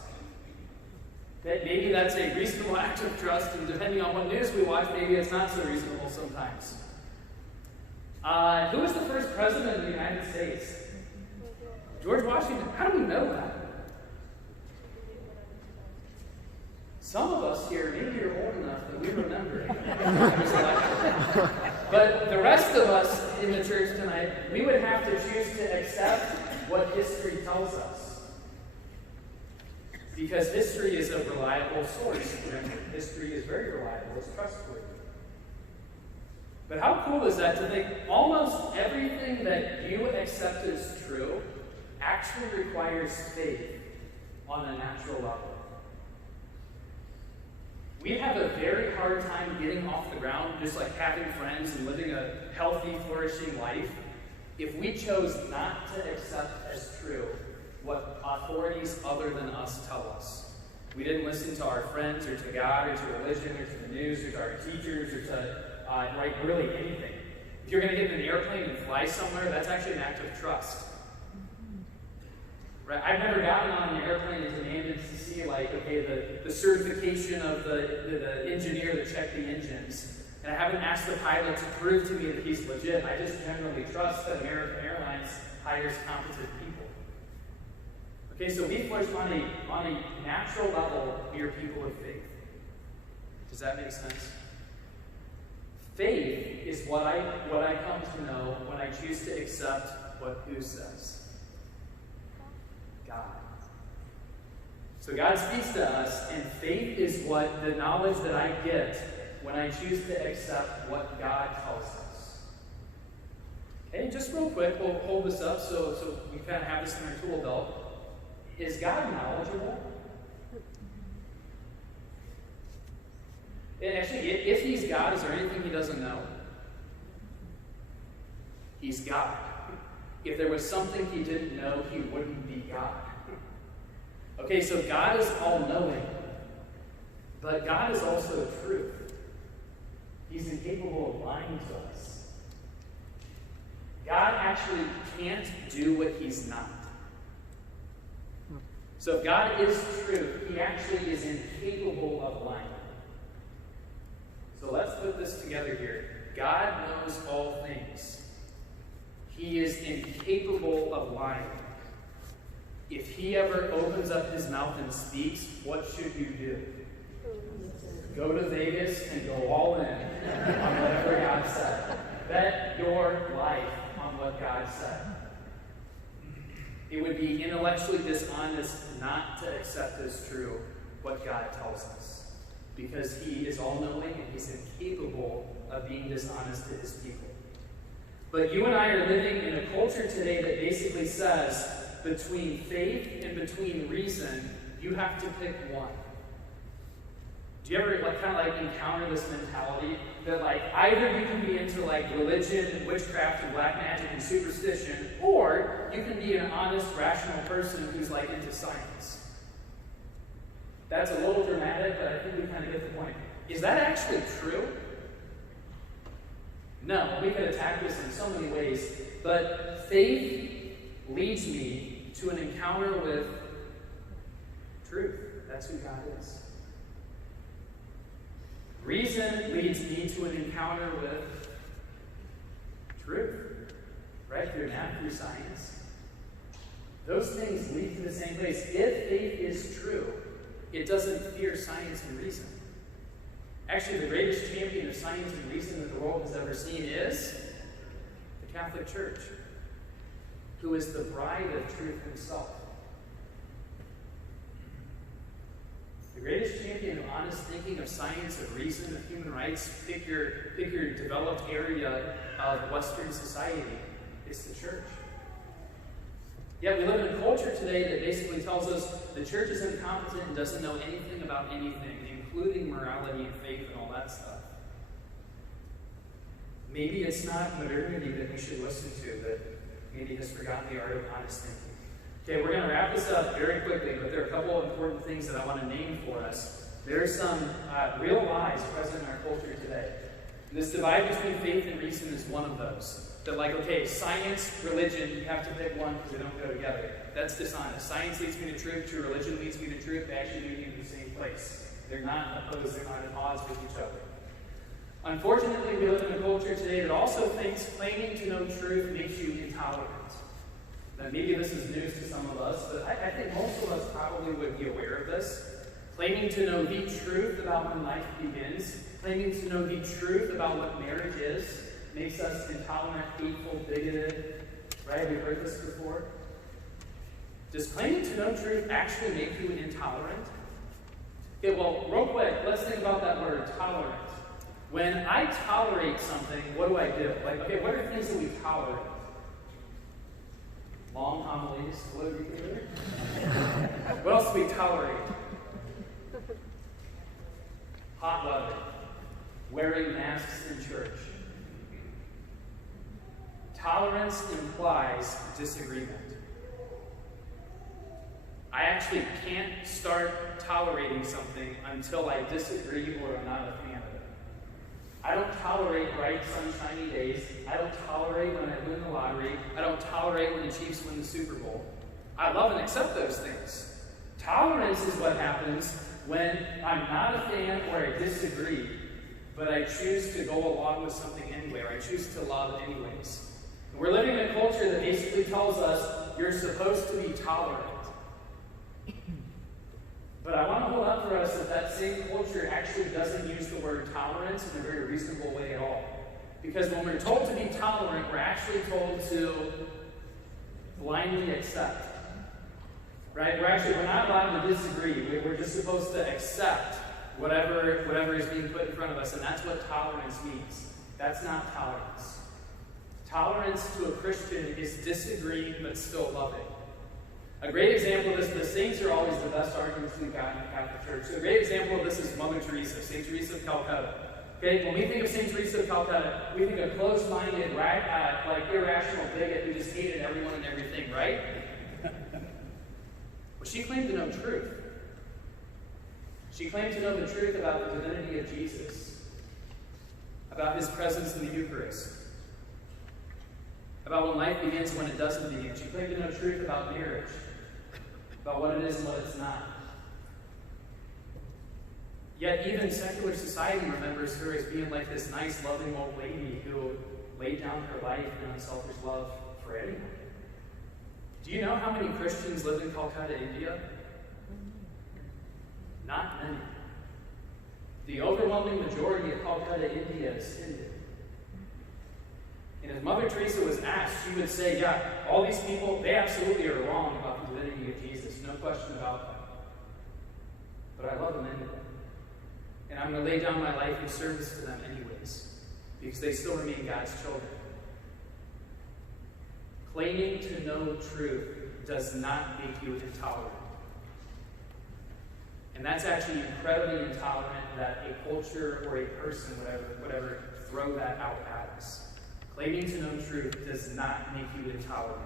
That maybe that's a reasonable act of trust, and depending on what news we watch, maybe it's not so reasonable sometimes. Who was the first president of the United States? George Washington. How do we know that? Some of us here, maybe you're old enough that we remember it. But the rest of us in the church tonight, we would have to choose to accept what history tells us. Because history is a reliable source. Remember, history is very reliable, it's trustworthy. But how cool is that to think almost everything that you accept as true actually requires faith on a natural level. We have a very hard time getting off the ground, just like having friends and living a healthy, flourishing life, if we chose not to accept as true what authorities other than us tell us, we didn't listen to our friends or to God or to religion or to the news or to our teachers or to really anything. If you're going to get in an airplane and fly somewhere, that's actually an act of trust. Right? I've never gotten on an airplane and demanded to see, the certification of the engineer that checked the engines. And I haven't asked the pilot to prove to me that he's legit. I just generally trust that American Airlines hires competent people. Okay, so we push on a natural level, we are people of faith. Does that make sense? Faith is what I come to know when I choose to accept what who says? God. So God speaks to us, and faith is what the knowledge that I get when I choose to accept what God tells us. Okay, just real quick, we'll hold this up so we kind of have this in our tool belt. Is God knowledgeable? And actually, if he's God, is there anything he doesn't know? He's God. If there was something he didn't know, he wouldn't be God. Okay, so God is all-knowing, but God is also truth. He's incapable of lying to us. God actually can't do what he's not. So if God is truth, he actually is incapable of lying. So let's put this together here. God knows all things. He is incapable of lying. If he ever opens up his mouth and speaks, what should you do? Go to Vegas and go all in on whatever God said. Bet your life on what God said. It would be intellectually dishonest not to accept as true what God tells us, because he is all-knowing and he's incapable of being dishonest to his people. But you and I are living in a culture today that basically says between faith and between reason, you have to pick one. Do you ever encounter this mentality that either you can be into religion and witchcraft and black magic and superstition, or you can be an honest, rational person who's into science? That's a little dramatic, but I think we kind of get the point. Is that actually true? No, we could attack this in so many ways, but faith leads me to an encounter with truth. That's who God is. Reason leads me to an encounter with truth, right? Through math, through science. Those things lead to the same place. If faith is true, it doesn't fear science and reason. Actually, the greatest champion of science and reason that the world has ever seen is the Catholic Church, who is the bride of truth himself. The greatest champion of honest thinking, of science, of reason, of human rights, pick your developed area of Western society. It's the church. Yet we live in a culture today that basically tells us the church is incompetent and doesn't know anything about anything, including morality and faith and all that stuff. Maybe it's not modernity that we should listen to that maybe has forgotten the art of honest thinking. Okay, we're going to wrap this up very quickly, but there are a couple of important things that I want to name for us. There are some real lies present in our culture today. This divide between faith and reason is one of those. That science, religion, you have to pick one because they don't go together. That's dishonest. Science leads me to truth, true religion leads me to truth. They actually lead me to the same place. They're not opposed, they're not at odds with each other. Unfortunately, we live in a culture today that also thinks claiming to know truth makes you intolerant. Now, maybe this is news to some of us, but I think most of us probably would be aware of this. Claiming to know the truth about when life begins, claiming to know the truth about what marriage is, makes us intolerant, hateful, bigoted. Right? Have you heard this before? Does claiming to know truth actually make you intolerant? Okay, well, real quick, let's think about that word, tolerant. When I tolerate something, what do? What are things that we tolerate? Long homilies, what do we do? What else do we tolerate? Hot weather, wearing masks in church. Tolerance implies disagreement. I actually can't start tolerating something until I disagree or I'm not a fan of it. I don't tolerate bright, sunshiny days. I don't tolerate when I win the lottery. I don't tolerate when the Chiefs win the Super Bowl. I love and accept those things. Tolerance is what happens when I'm not a fan or I disagree, but I choose to go along with something anyway, or I choose to love anyways. And we're living in a culture that basically tells us you're supposed to be tolerant. But I want to hold up for us that that same culture actually doesn't use the word tolerance in a very reasonable way at all. Because when we're told to be tolerant, we're actually told to blindly accept. Right? We're not allowed to disagree. We're just supposed to accept whatever is being put in front of us, and that's what tolerance means. That's not tolerance. Tolerance to a Christian is disagreeing but still loving. A great example of this, the saints are always the best arguments we've got in the Catholic Church. So a great example of this is Mother Teresa, St. Teresa of Calcutta. Okay, when we think of St. Teresa of Calcutta, we think of closed-minded, like irrational bigot who just hated everyone and everything, right? Well, she claimed to know truth. She claimed to know the truth about the divinity of Jesus, about his presence in the Eucharist, about when life begins and when it doesn't begin. She claimed to know truth about marriage, about what it is and what it's not. Yet even secular society remembers her as being like this nice, loving old lady who laid down her life in unselfish love for anyone. Do you know how many Christians live in Calcutta, India? Not many. The overwhelming majority of Calcutta, India is Hindu. And if Mother Teresa was asked, she would say, yeah, all these people, they absolutely are wrong about the divinity of Jesus. No question about that. But I love them anyway. And I'm going to lay down my life in service to them anyways, because they still remain God's children. Claiming to know truth does not make you intolerant. And that's actually incredibly intolerant that a culture or a person would ever throw that out at us. Claiming to know truth does not make you intolerant.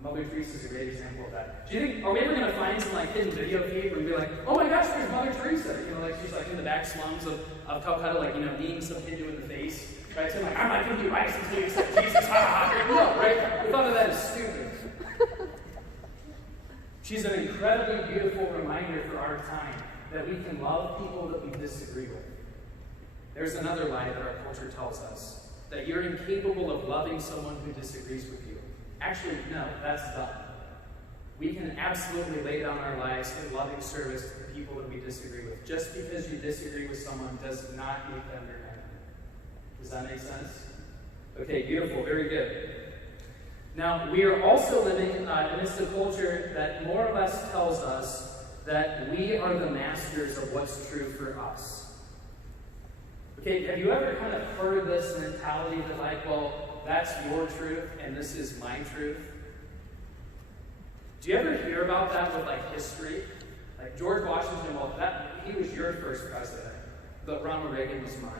Mother Teresa is a great example of that. Do you think, are we ever going to find some hidden videotape where we'd be like, oh my gosh, there's Mother Teresa? She's in the back slums of Calcutta, kneeing some Hindu in the face. Right? So I'm not going to do rice until you accept Jesus. No, right? We thought of that as stupid. She's an incredibly beautiful reminder for our time that we can love people that we disagree with. There's another lie that our culture tells us, that you're incapable of loving someone who disagrees with you. Actually, no, that's dumb. We can absolutely lay down our lives in loving service to the people that we disagree with. Just because you disagree with someone does not make them your enemy. Does that make sense? Okay, beautiful, very good. Now, we are also living amidst a culture that more or less tells us that we are the masters of what's true for us. Okay, have you ever kind of heard of this mentality that well, that's your truth and this is my truth? Do you ever hear about that with history? Like George Washington, he was your first president, but Ronald Reagan was mine.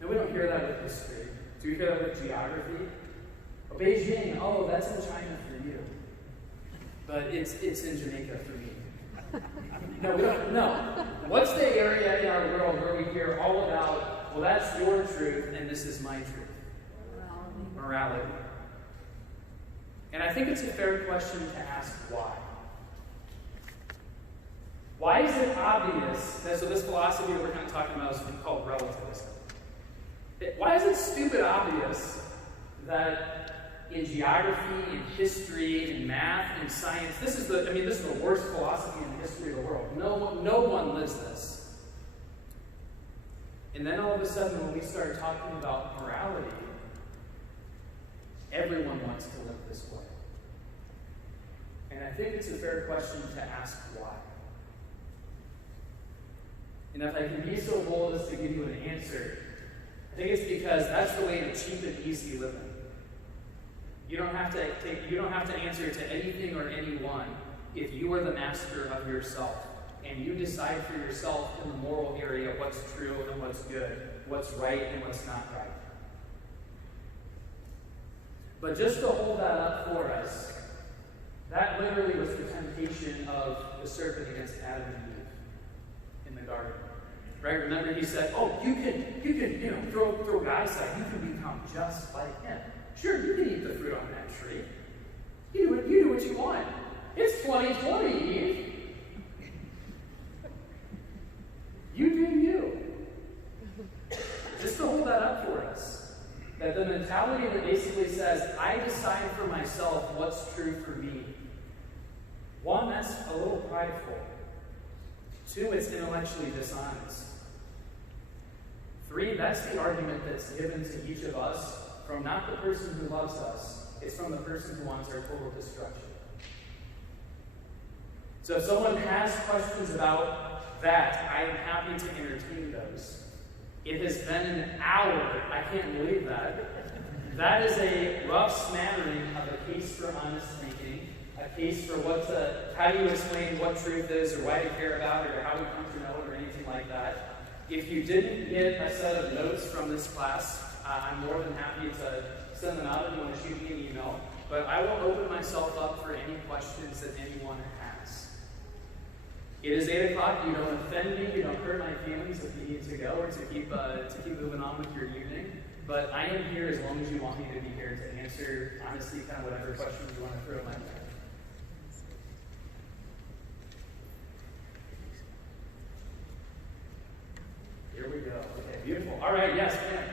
And we don't hear that with history. Do you hear that with geography? Beijing, that's in China for you. But it's in Jamaica for me. No, we don't. No. What's the area in our world where we hear all about, that's your truth and this is my truth? Morality. And I think it's a fair question to ask why. Why is it obvious that, so this philosophy that we're kind of talking about is called relativism. Why is it stupid obvious that in geography, in history, in math, in science, this is the worst philosophy in the history of the world. No one lives this. And then all of a sudden, when we start talking about morality, everyone wants to live this way. And I think it's a fair question to ask why. And if I can be so bold as to give you an answer, I think it's because that's the way to cheap and easy living. You don't have to answer to anything or anyone if you are the master of yourself and you decide for yourself in the moral area what's true and what's good, what's right and what's not right. But just to hold that up for us, that literally was the temptation of the serpent against Adam and Eve in the garden. Right? Remember, he said, "Oh, you can, throw God aside. You can become just like him. Sure, you can eat the fruit on that tree. You do what you want. It's 2020, Eve. You do you." Just to hold that up for us, that the mentality that basically says, I decide for myself what's true for me. One, that's a little prideful. Two, it's intellectually dishonest. Three, that's the argument that's given to each of us from not the person who loves us, it's from the person who wants our total destruction. So if someone has questions about that, I am happy to entertain those. It has been an hour. I can't believe that. That is a rough smattering of a case for honest thinking, a case for how do you explain what truth is, or why to care about it, or how we come to know it, or anything like that. If you didn't get a set of notes from this class, I'm more than happy to send them out if you want to shoot me an email. But I will open myself up for any questions that anyone has. It is 8 o'clock. You don't offend me. You don't hurt my feelings if you need to go or to keep moving on with your evening. But I am here as long as you want me to be here to answer, honestly, kind of whatever questions you want to throw my way. Here we go. Okay, beautiful. All right, yes, ma'am.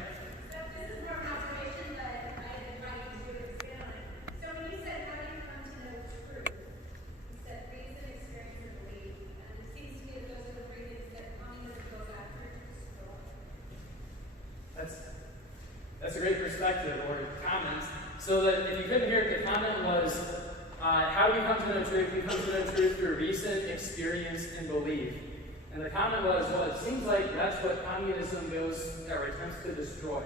So this is more of an observation, but I invite you to expand on it. So when you said, how do you come to know truth? You said reason, experience, and belief. And it seems to me that those are the three things that communism goes after to destroy. That's a great perspective or comment. So that if you couldn't hear it, the comment was, how do you come to know truth? You come to know truth through reason, experience, and belief. And the comment was, well, it seems like that's what communism goes or attempts to destroy.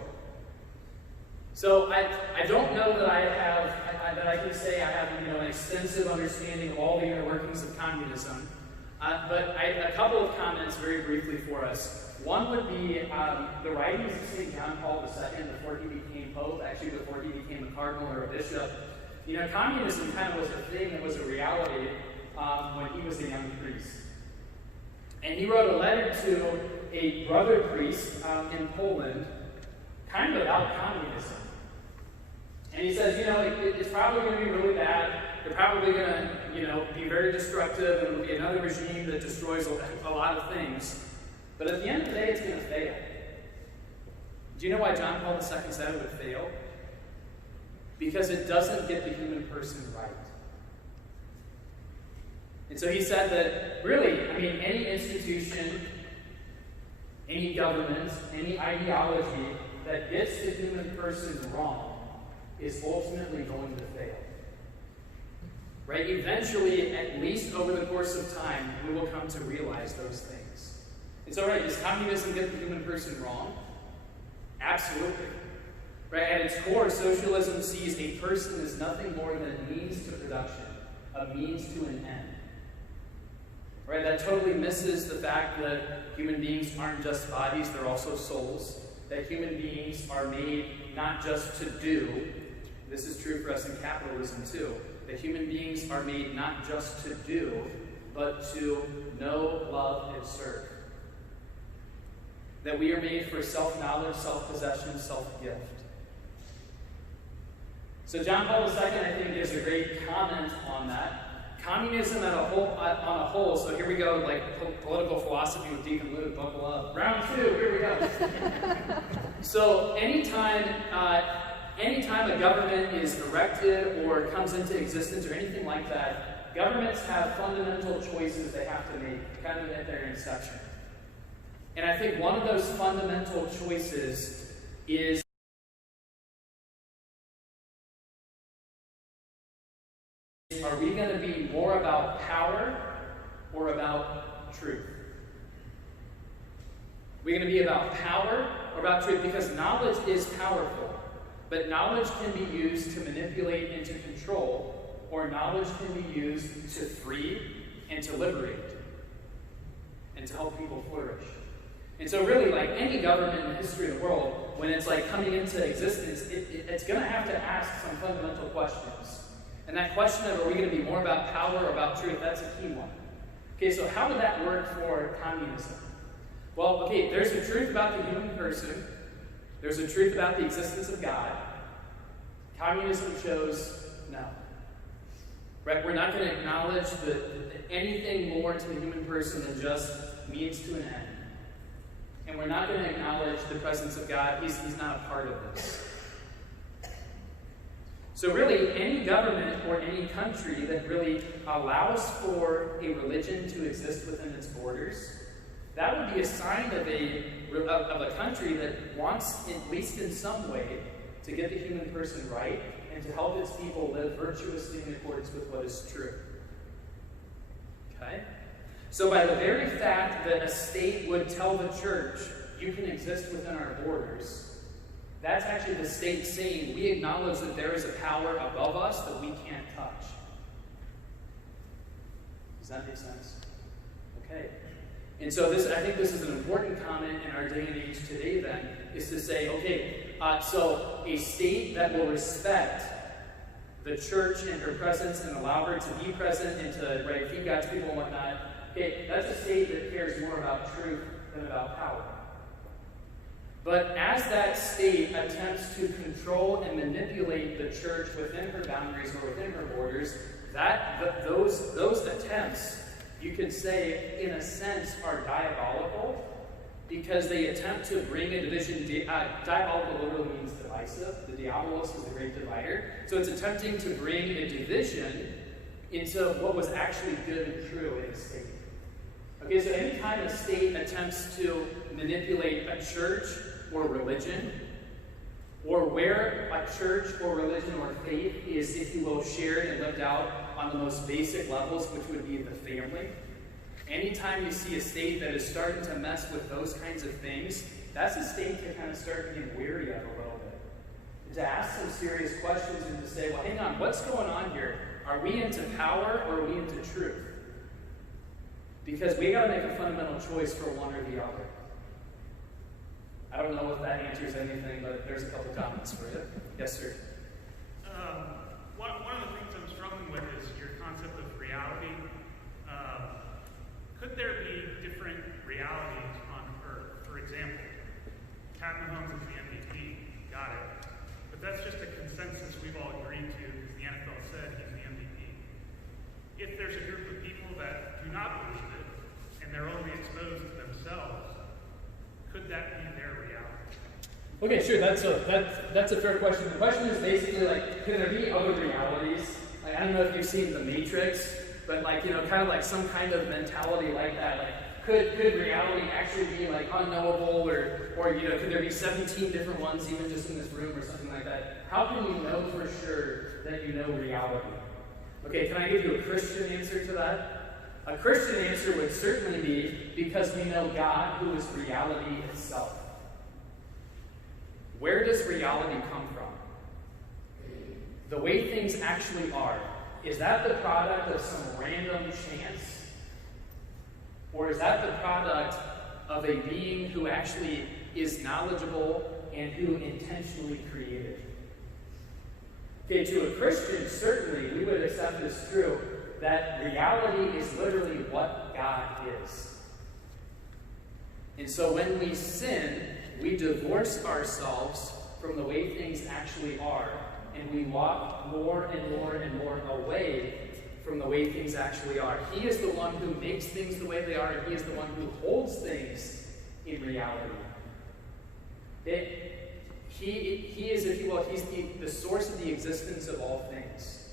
So I don't know that that I can say I have an extensive understanding of all the inner workings of communism. But a couple of comments very briefly for us. One would be the writings of St. John Paul II before he became Pope, actually before he became a cardinal or a bishop. Communism kind of was a thing that was a reality when he was a young priest. And he wrote a letter to a brother priest in Poland, kind of about communism. And he says, it's probably going to be really bad. They're probably going to, be very destructive, and it'll be another regime that destroys a lot of things. But at the end of the day, it's going to fail. Do you know why John Paul II said it would fail? Because it doesn't get the human person right. And so he said that, really, any institution, any government, any ideology that gets the human person wrong is ultimately going to fail. Right? Eventually, at least over the course of time, we will come to realize those things. And so, right, does communism get the human person wrong? Absolutely. Right? At its core, socialism sees a person as nothing more than a means to production, a means to an end. Right? That totally misses the fact that human beings aren't just bodies, they're also souls. That human beings are made not just to do, this is true for us in capitalism too, that human beings are made not just to do, but to know, love, and serve. That we are made for self-knowledge, self-possession, self-gift. So John Paul II, I think, gives a great comment on that. Communism on a whole, so here we go, like political philosophy with Deacon Luke, buckle up. Round 2, here we go. So anytime a government is erected or comes into existence or anything like that, governments have fundamental choices they have to make, kind of at their inception. And I think one of those fundamental choices is, are we going to be more about power or about truth? Are we going to be about power or about truth? Because knowledge is powerful, but knowledge can be used to manipulate and to control, or knowledge can be used to free and to liberate and to help people flourish. And so really, like any government in the history of the world, when it's like coming into existence, it's going to have to ask some fundamental questions. And that question of, are we going to be more about power or about truth, that's a key one. Okay, so how would that work for communism? Well, okay, there's a truth about the human person. There's a truth about the existence of God. Communism chose no. Right? We're not going to acknowledge anything more to the human person than just means to an end. And we're not going to acknowledge the presence of God. He's not a part of this. So really, any government or any country that really allows for a religion to exist within its borders, that would be a sign of a country that wants, at least in some way, to get the human person right and to help its people live virtuously in accordance with what is true. Okay? So by the very fact that a state would tell the church, you can exist within our borders, that's actually the state saying, we acknowledge that there is a power above us that we can't touch. Does that make sense? Okay. And so I think this is an important comment in our day and age today then, is to say, okay, so a state that will respect the church and her presence and allow her to be present and to feed God's people and whatnot, okay, that's a state that cares more about truth than about power. But as that state attempts to control and manipulate the church within her boundaries or within her borders, those attempts, you could say, in a sense, are diabolical because they attempt to bring a division. Diabolical literally means divisive. The diabolos is the great divider. So it's attempting to bring a division into what was actually good and true in a state. Okay, so anytime a state attempts to manipulate a church or religion, or where a church or religion or faith is, if you will, shared and lived out on the most basic levels, which would be the family. Anytime you see a state that is starting to mess with those kinds of things, that's a state to kind of start getting weary of a little bit. And to ask some serious questions and to say, well, hang on, what's going on here? Are we into power or are we into truth? Because we got to make a fundamental choice for one or the other. I don't know if that answers anything, but there's a couple comments for you. Yes, sir. One of the things I'm struggling with is your concept of reality. Could there be different realities on Earth? For example, Pat Mahomes is the MVP. Got it. But that's just a consensus we've all agreed to because the NFL said he's the MVP. If there's a group of people that do not believe it and they're only exposed to themselves, could that be their reality? Okay, sure. That's a fair question. The question is basically like, could there be other realities? Like, I don't know if you've seen The Matrix, but kind of like some kind of mentality like that. Like, could reality actually be like unknowable, or could there be 17 different ones even just in this room or something like that? How can you know for sure that you know reality? Okay, can I give you a Christian answer to that? A Christian answer would certainly be because we know God, who is reality itself. Where does reality come from? The way things actually are. Is that the product of some random chance? Or is that the product of a being who actually is knowledgeable and who intentionally created? Okay, to a Christian, certainly we would accept as true that reality is literally what God is. And so when we sin, we divorce ourselves from the way things actually are, and we walk more and more and more away from the way things actually are. He is the one who makes things the way they are, and He is the one who holds things in reality. He is, if you will, He's the source of the existence of all things.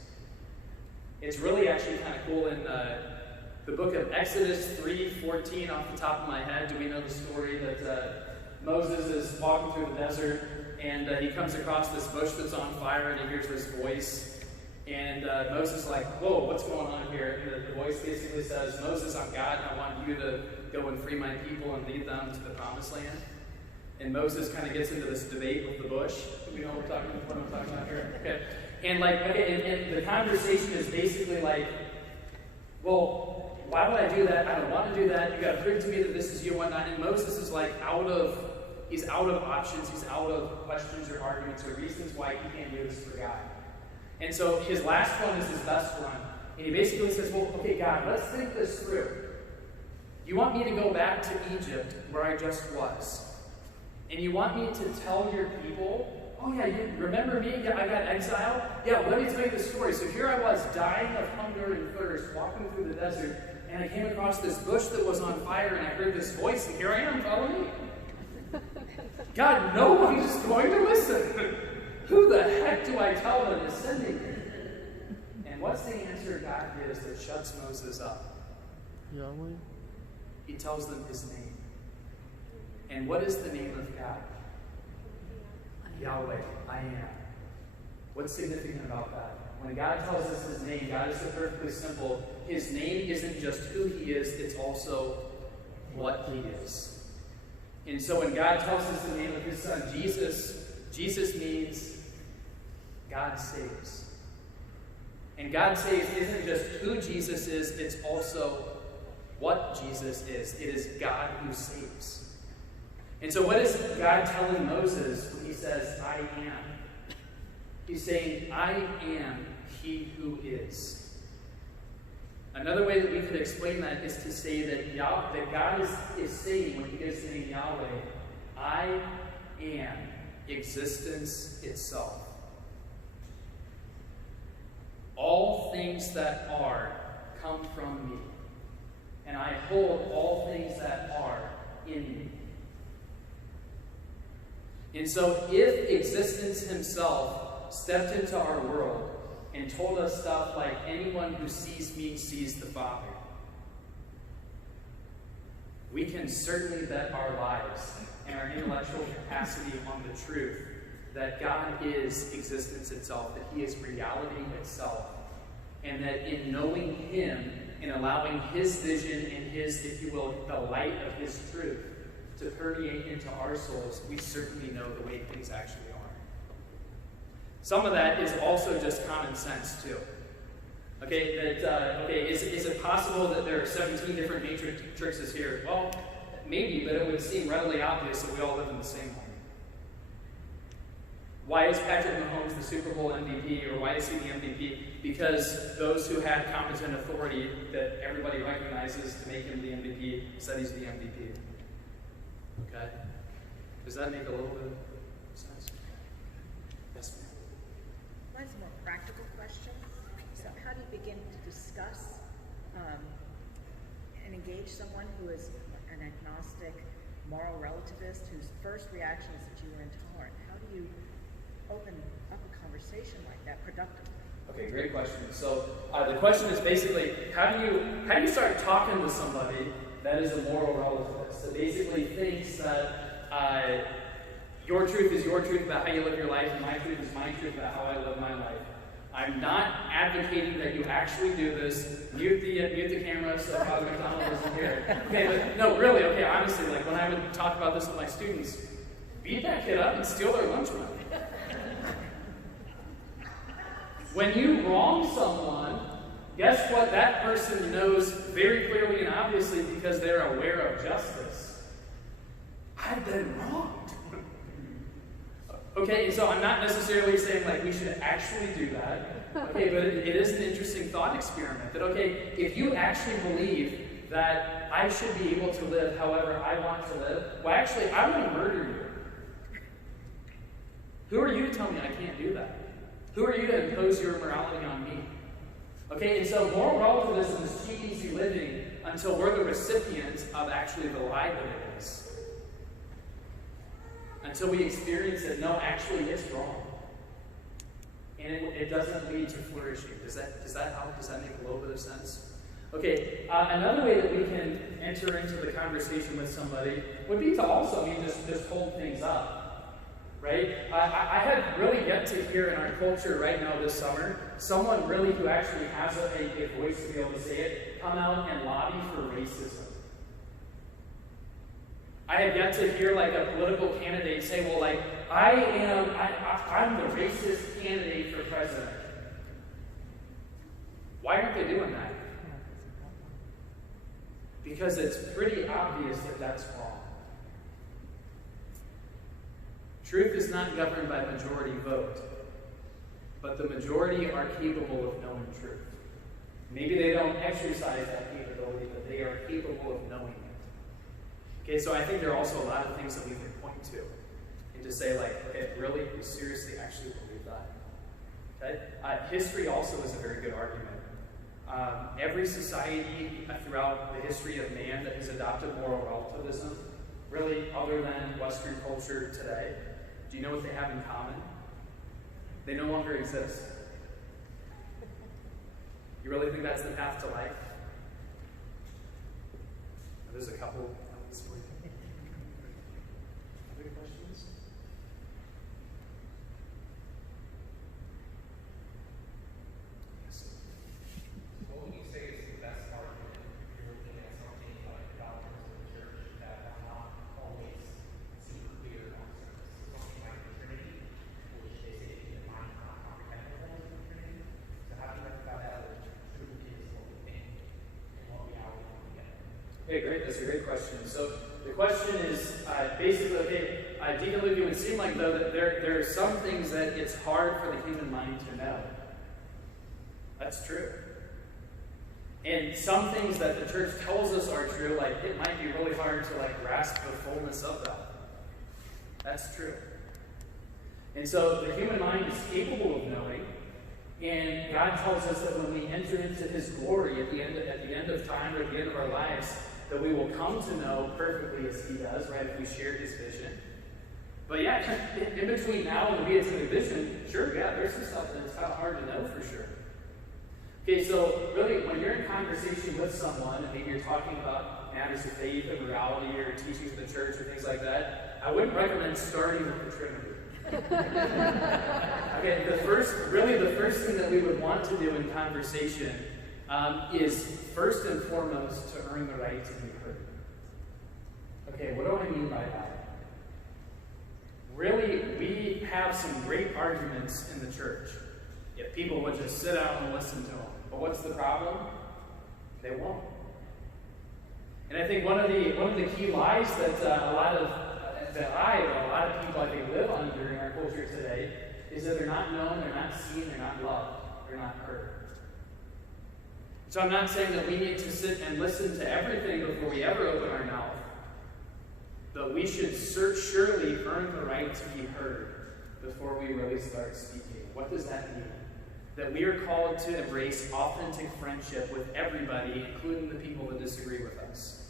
It's really actually kind of cool in the book of Exodus 3:14 off the top of my head. Do we know the story that Moses is walking through the desert and he comes across this bush that's on fire and he hears this voice. And Moses is like, whoa, what's going on here? And the voice basically says, Moses, I'm God and I want you to go and free my people and lead them to the promised land. And Moses kind of gets into this debate with the bush. Do we know what I'm talking about here? Okay. And and the conversation is basically like, well, why would I do that? I don't want to do that. You got to prove to me that this is you and whatnot. And Moses is like he's out of options. He's out of questions or arguments or reasons why he can't do this for God. And so his last one is his best one. And he basically says, well, okay, God, let's think this through. You want me to go back to Egypt where I just was. And you want me to tell your people, oh yeah, you remember me? Yeah, I got exiled? Yeah, let me tell you the story. So here I was dying of hunger and thirst, walking through the desert, and I came across this bush that was on fire, and I heard this voice, and here I am, follow me. God, no one's going to listen. Who the heck do I tell that is sending me? And what's the answer God gives that shuts Moses up? Yahweh. He tells them his name. And what is the name of God? Yahweh, I am. What's significant about that? When God tells us his name, God is so perfectly simple. His name isn't just who he is, it's also what he is. And so when God tells us the name of his son, Jesus means God saves. And God saves isn't just who Jesus is, it's also what Jesus is. It is God who saves. And so what is God telling Moses when he says, I am? He's saying, I am he who is. Another way that we could explain that is to say that God is saying, when he gives the name Yahweh, I am existence itself. All things that are come from me, and I hold all things that are in me. And so if existence himself stepped into our world and told us stuff like, anyone who sees me sees the Father, we can certainly bet our lives and our intellectual capacity on the truth that God is existence itself, that he is reality itself, and that in knowing him and allowing his vision and his, if you will, the light of his truth to permeate into our souls, we certainly know the way things actually are. Some of that is also just common sense too. Okay, is it possible that there are 17 different matrices here? Well, maybe, but it would seem readily obvious that we all live in the same one. Why is Patrick Mahomes the Super Bowl MVP, or why is he the MVP? Because those who had competent authority that everybody recognizes to make him the MVP said he's the MVP. Okay? Does that make a little bit of sense? Yes, ma'am. Mine's a more practical question. So how do you begin to discuss and engage someone who is an agnostic, moral relativist, whose first reaction is that you are intolerant? How do you open up a conversation like that productively? Okay, great question. So the question is basically, how do you start talking to somebody that is a moral relativist, that basically thinks that your truth is your truth about how you live your life, and my truth is my truth about how I live my life. I'm not advocating that you actually do this. Mute the camera so Father McDonald doesn't hear it. Okay, but no, really, okay, honestly, like when I would talk about this with my students, beat that kid up and steal their lunch money. When you wrong someone, guess what? That person knows very clearly and obviously because they're aware of justice. I've been wronged. Okay, so I'm not necessarily saying like we should actually do that. Okay, but it is an interesting thought experiment. That okay, if you actually believe that I should be able to live however I want to live, well actually I want to murder you. Who are you to tell me I can't do that? Who are you to impose your morality on me? Okay, and so moral relativism is cheap, easy living until we're the recipients of actually the lie that it is. Until we experience that, no, actually it's wrong. And it doesn't lead to flourishing. Does that help? Does that make a little bit of sense? Okay, another way that we can enter into the conversation with somebody would be to also just hold things up. Right? I have really yet to hear in our culture right now this summer, someone really who actually has a voice to be able to say it, come out and lobby for racism. I have yet to hear like a political candidate say, well, like, I'm the racist candidate for president. Why aren't they doing that? because it's pretty obvious that that's wrong. Truth is not governed by majority vote, but the majority are capable of knowing truth. Maybe they don't exercise that capability, but they are capable of knowing it. Okay, so I think there are also a lot of things that we can point to and to say, like, okay, really, we seriously actually believe that. Okay? History also is a very good argument. Every society throughout the history of man that has adopted moral relativism, really other than Western culture today, do you know what they have in common? They no longer exist. You really think that's the path to life? There's a couple. Other questions? What would you say is the best argument if you're looking at something like doctrines of the church that are not always super clear on surface? So something like the Trinity, which they say in the mind not comprehensible as the Trinity. So how do you reconcile that with truth is what we think and what reality we get? Okay, great. That's a great question. So the question is basically, okay, Deacon Luke, it would seem like, though, that there are some things that it's hard for the human mind to know. That's true. And some things that the church tells us are true, like it might be really hard to grasp the fullness of that. That's true. And so the human mind is capable of knowing, and God tells us that when we enter into His glory at the end of time or at the end of our lives, that we will come to know perfectly as He does, right? If we share His vision. But yeah, in between now and we get to the vision, sure, yeah, there's some stuff that's kind of hard to know for sure. Okay, so really, when you're in conversation with someone, and maybe you're talking about matters of faith and morality or teachings of the church or things like that, I wouldn't recommend starting with the Trinity. Okay, the first thing that we would want to do in conversation is first and foremost to earn the right to be heard. Okay, what do I mean by that? Really, we have some great arguments in the church if people would just sit down and listen to them. But what's the problem? They won't. And I think one of the key lies that a lot of people I think live under in our culture today is that they're not known, they're not seen, they're not loved, they're not heard. So I'm not saying that we need to sit and listen to everything before we ever open our mouth. But we should surely earn the right to be heard before we really start speaking. What does that mean? That we are called to embrace authentic friendship with everybody, including the people that disagree with us.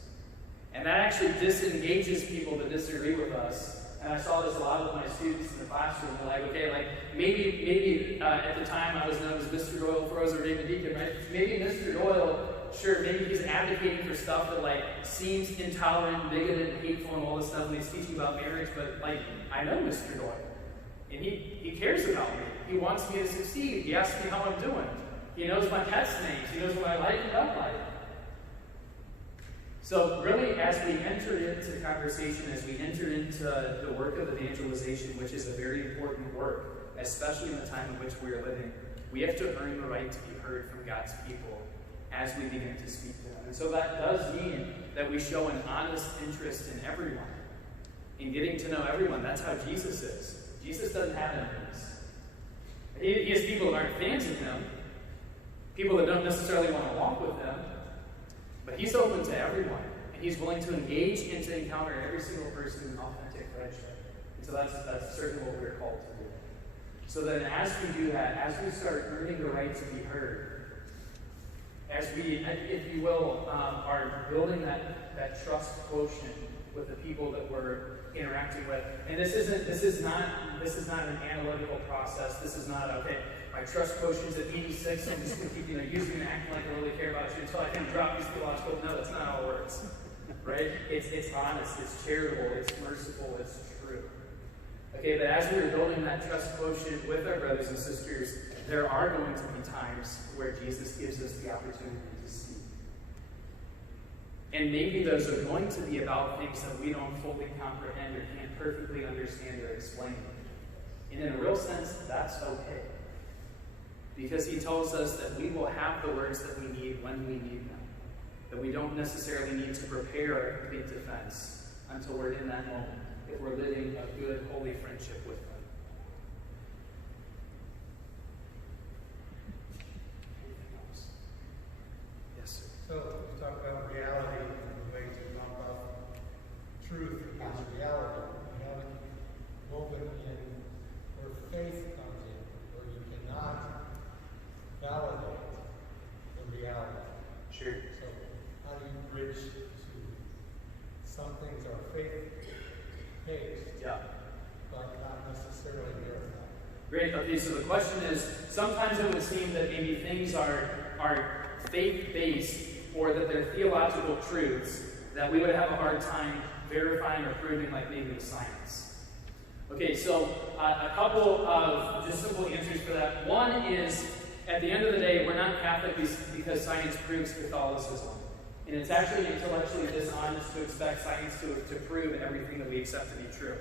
And that actually disengages people that disagree with us. And I saw this a lot with my students in the classroom. They're like, maybe at the time I was known as Mr. Doyle for or David Deacon, right? Maybe Mr. Doyle, sure, maybe he's advocating for stuff that seems intolerant, bigoted, and hateful, and all this stuff when he's teaching about marriage, but I know Mr. Doyle. And he cares about me. He wants me to succeed. He asks me how I'm doing. He knows my pets' names. He knows what I like and don't like. So really, as we enter into conversation, as we enter into the work of evangelization, which is a very important work, especially in the time in which we are living, we have to earn the right to be heard from God's people as we begin to speak to them. And so that does mean that we show an honest interest in everyone, in getting to know everyone. That's how Jesus is. Jesus doesn't have enemies. He has people that aren't fans of him, people that don't necessarily want to walk with him, but he's open to everyone, and he's willing to engage and to encounter every single person in authentic friendship. And so that's certainly what we're called to do. So then as we do that, as we start earning the right to be heard, as we, if you will, are building that trust quotient with the people that we're interacting with. And this is not an analytical process. This is not, okay, my trust quotient's at 86, I'm just going to keep using and acting like I really care about you until I can drop these theological. No, that's not how it works. Right? It's honest, it's charitable, it's merciful, it's true. Okay, but as we're building that trust quotient with our brothers and sisters, there are going to be times where Jesus gives us the opportunity to see. And maybe those are going to be about things that we don't fully comprehend or can't perfectly understand or explain. And in a real sense, that's okay. Because he tells us that we will have the words that we need when we need them. that we don't necessarily need to prepare a complete defense until we're in that moment, if we're living a good, holy friendship with them. Yes, sir. So you talk about reality and the way to talk about truth as reality. You have a moment where faith comes in, where you cannot validate the reality. Sure. So how do you bridge to some things are faith-based, Yeah. but not necessarily verified? Great. Okay, so the question is, sometimes it would seem that maybe things are faith-based or that they're theological truths that we would have a hard time verifying or proving, like maybe with science. Okay, so a couple of just simple answers for that. One is, at the end of the day, we're not Catholic because science proves Catholicism. And it's actually intellectually dishonest to expect science to prove everything that we accept to be true.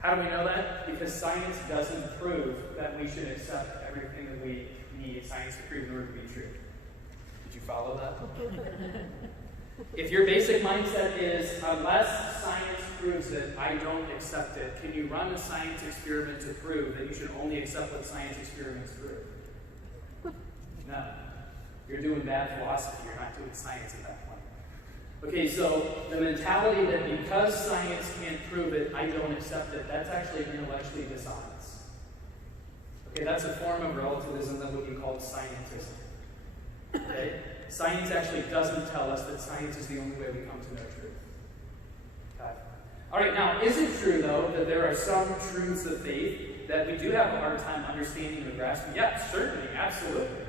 How do we know that? Because science doesn't prove that we should accept everything that we need science to prove in order to be true. Did you follow that? If your basic mindset is, unless science proves it, I don't accept it, can you run a science experiment to prove that you should only accept what science experiments prove? No. You're doing bad philosophy. You're not doing science at that point. Okay, so the mentality that because science can't prove it, I don't accept it, that's actually intellectually dishonest. Okay, that's a form of relativism that would be called scientism. Okay? Science actually doesn't tell us that science is the only way we come to know truth. Okay. All right, now, is it true, though, that there are some truths of faith that we do have a hard time understanding and grasping? Yeah, certainly, absolutely.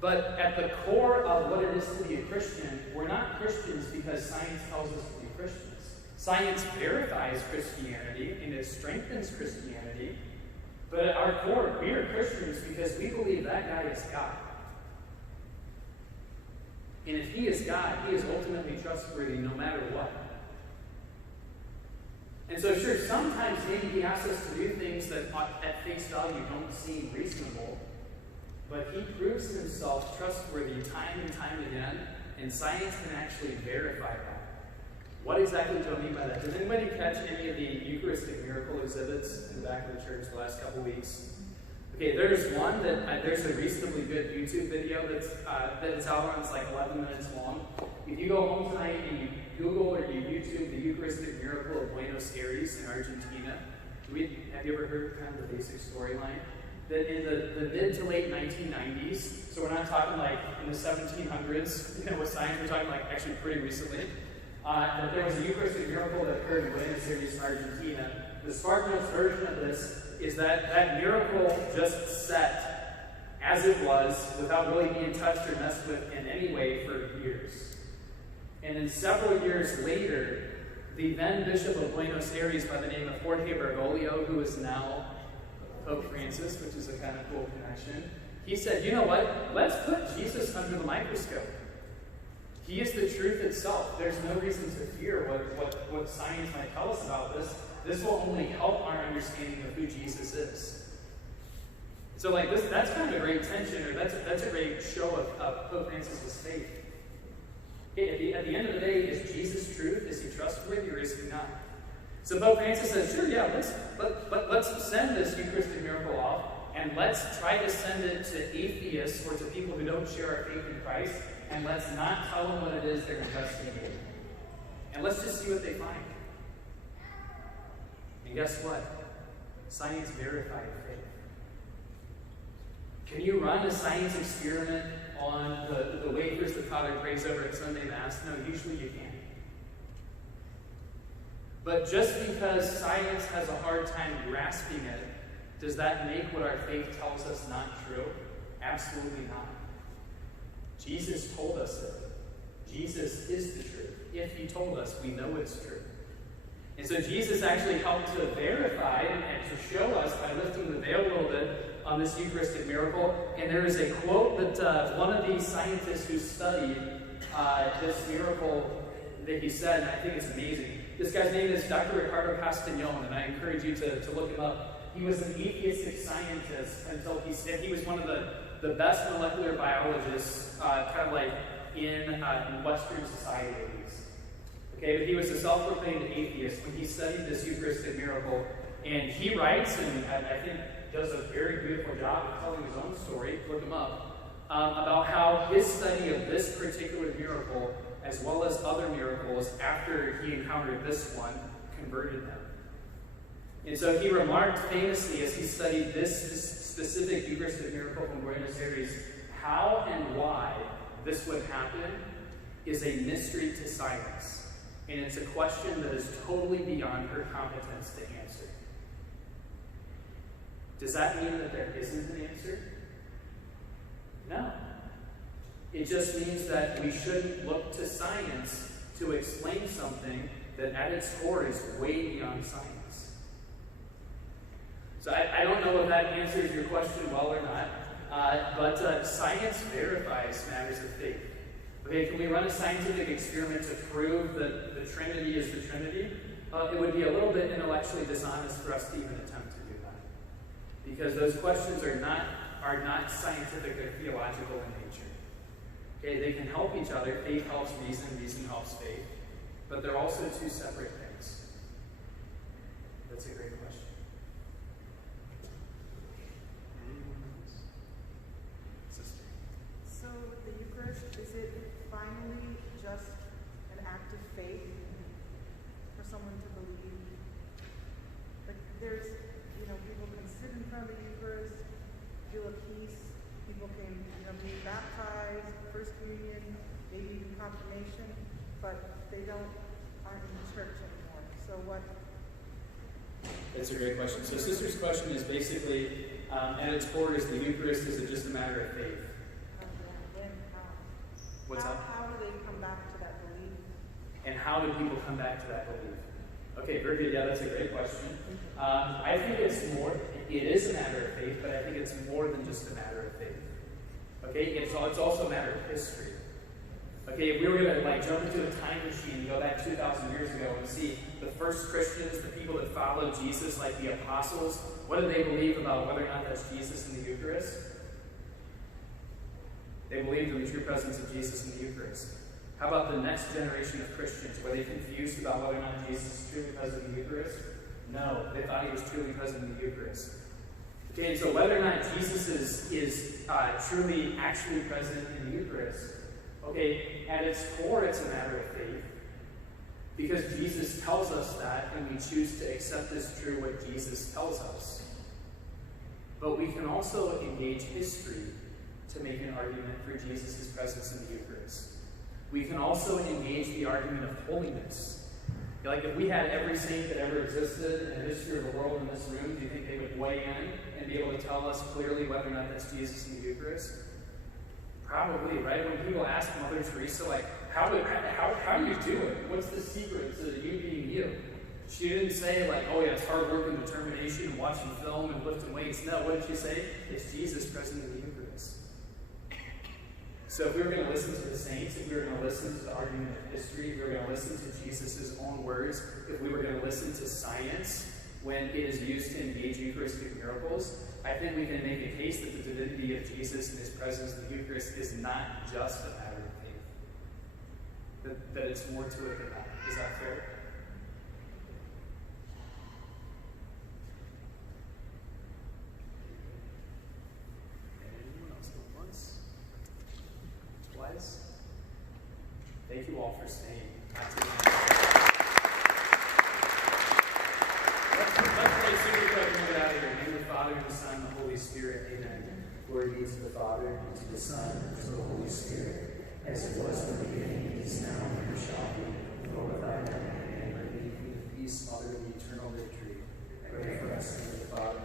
But at the core of what it is to be a Christian, we're not Christians because science tells us to be Christians. Science verifies Christianity and it strengthens Christianity. But at our core, we are Christians because we believe that guy is God. And if he is God, he is ultimately trustworthy no matter what. And so sure, sometimes maybe he asks us to do things that at face value don't seem reasonable, but he proves himself trustworthy time and time again, and science can actually verify that. What exactly do I mean by that? Did anybody catch any of the Eucharistic miracle exhibits in the back of the church the last couple weeks? Okay, there's one that there's a reasonably good YouTube video that's out on. It's like 11 minutes long. If you go home tonight and you Google or you YouTube the Eucharistic miracle of Buenos in Argentina, have you ever heard kind of the basic storyline? That in the mid to late 1990s, so we're not talking like in the 1700s, with science, we're talking like actually pretty recently, that there was a Eucharistic miracle that occurred in Buenos, Argentina. The SparkNotes version of this is that miracle just set as it was without really being touched or messed with in any way for years. And then several years later, the then Bishop of Buenos Aires by the name of Jorge Bergoglio, who is now Pope Francis, which is a kind of cool connection, he said, you know what? Let's put Jesus under the microscope. He is the truth itself. There's no reason to fear what science might tell us about this. This will only help our understanding of who Jesus is. So like that's kind of a great tension, or that's a great show of Pope Francis's faith. Okay, at the end of the day, is Jesus truth? Is he trustworthy or is he not? So Pope Francis says, sure, yeah, let's send this Eucharistic miracle off, and let's try to send it to atheists or to people who don't share our faith in Christ, and let's not tell them what it is they're investigating. And let's just see what they find. And guess what? Science verified faith. Can you run a science experiment on the wafers that Father prays over at Sunday Mass? No, usually you can't. But just because science has a hard time grasping it, does that make what our faith tells us not true? Absolutely not. Jesus told us it. Jesus is the truth. If he told us, we know it's true. And so Jesus actually helped to verify and to show us by lifting the veil a little bit on this Eucharistic miracle. And there is a quote that one of these scientists who studied this miracle that he said, and I think it's amazing. This guy's name is Dr. Ricardo Castañón, and I encourage you to look him up. He was an atheistic scientist until he said he was one of the best molecular biologists, kind of like in Western society at least. Okay, but he was a self-proclaimed atheist when he studied this Eucharistic miracle, and he writes, and I think does a very beautiful job of telling his own story, look him up, about how his study of this particular miracle, as well as other miracles after he encountered this one, converted him. And so he remarked famously as he studied this specific Eucharistic miracle from Buenos Aires, how and why this would happen is a mystery to science. And it's a question that is totally beyond her competence to answer. Does that mean that there isn't an answer? No. It just means that we shouldn't look to science to explain something that at its core is way beyond science. So I don't know if that answers your question well or not, but science verifies matters of faith. Okay, can we run a scientific experiment to prove that the Trinity is the Trinity? It would be a little bit intellectually dishonest for us to even attempt to do that. Because those questions are not scientific or theological in nature. Okay, they can help each other. Faith helps reason, reason helps faith. But they're also two separate things. That's a great question. Anyone else? Sister. So the Eucharist, is it finally just an act of faith for someone to believe? Like there's, people can sit in front of the Eucharist, feel a peace, people can, be baptized, First Communion, maybe even confirmation, but they aren't in the church anymore. So what? That's a great question. So sister's question is basically, at its core, is the Eucharist, is it just a matter of faith? What's that? How do they come back to that belief? And how do people come back to that belief? Okay, very good. Yeah, that's a great question. I think it is a matter of faith, but I think it's more than just a matter of faith. Okay, it's also a matter of history. Okay, if we were going to jump into a time machine and go back 2,000 years ago and see the first Christians, the people that followed Jesus, like the apostles, what did they believe about whether or not that's Jesus in the Eucharist? They believed in the true presence of Jesus in the Eucharist. How about the next generation of Christians? Were they confused about whether or not Jesus is truly present in the Eucharist? No, they thought he was truly present in the Eucharist. Okay, and so whether or not Jesus is truly, actually present in the Eucharist, okay, at its core, it's a matter of faith. Because Jesus tells us that, and we choose to accept as true what Jesus tells us. But we can also engage history to make an argument for Jesus' presence in the Eucharist. We can also engage the argument of holiness. Like if we had every saint that ever existed in the history of the world in this room, do you think they would weigh in and be able to tell us clearly whether or not that's Jesus in the Eucharist? Probably, right? When people ask Mother Teresa, how do you do it? What's the secret to you being you? She didn't say oh yeah, it's hard work and determination and watching film and lifting weights. No, what did she say? It's Jesus present in the Eucharist. So if we were going to listen to the saints, if we were going to listen to the argument of history, if we were going to listen to Jesus' own words, if we were going to listen to science when it is used to engage Eucharistic miracles, I think we can make a case that the divinity of Jesus and his presence in the Eucharist is not just a matter of faith. That it's more to it than that. Is that fair? Anyone else go once? Twice? Thank you all for staying. Let's pray super quick and get out of here. In the name of the Father, and the Son, and the Holy Spirit. Amen. Glory be to the Father, and to the Son, and to the Holy Spirit, as it was in the beginning, is now, and ever shall be, world without end. Amen. May the peace, Mother of the eternal victory, pray for us in the Father,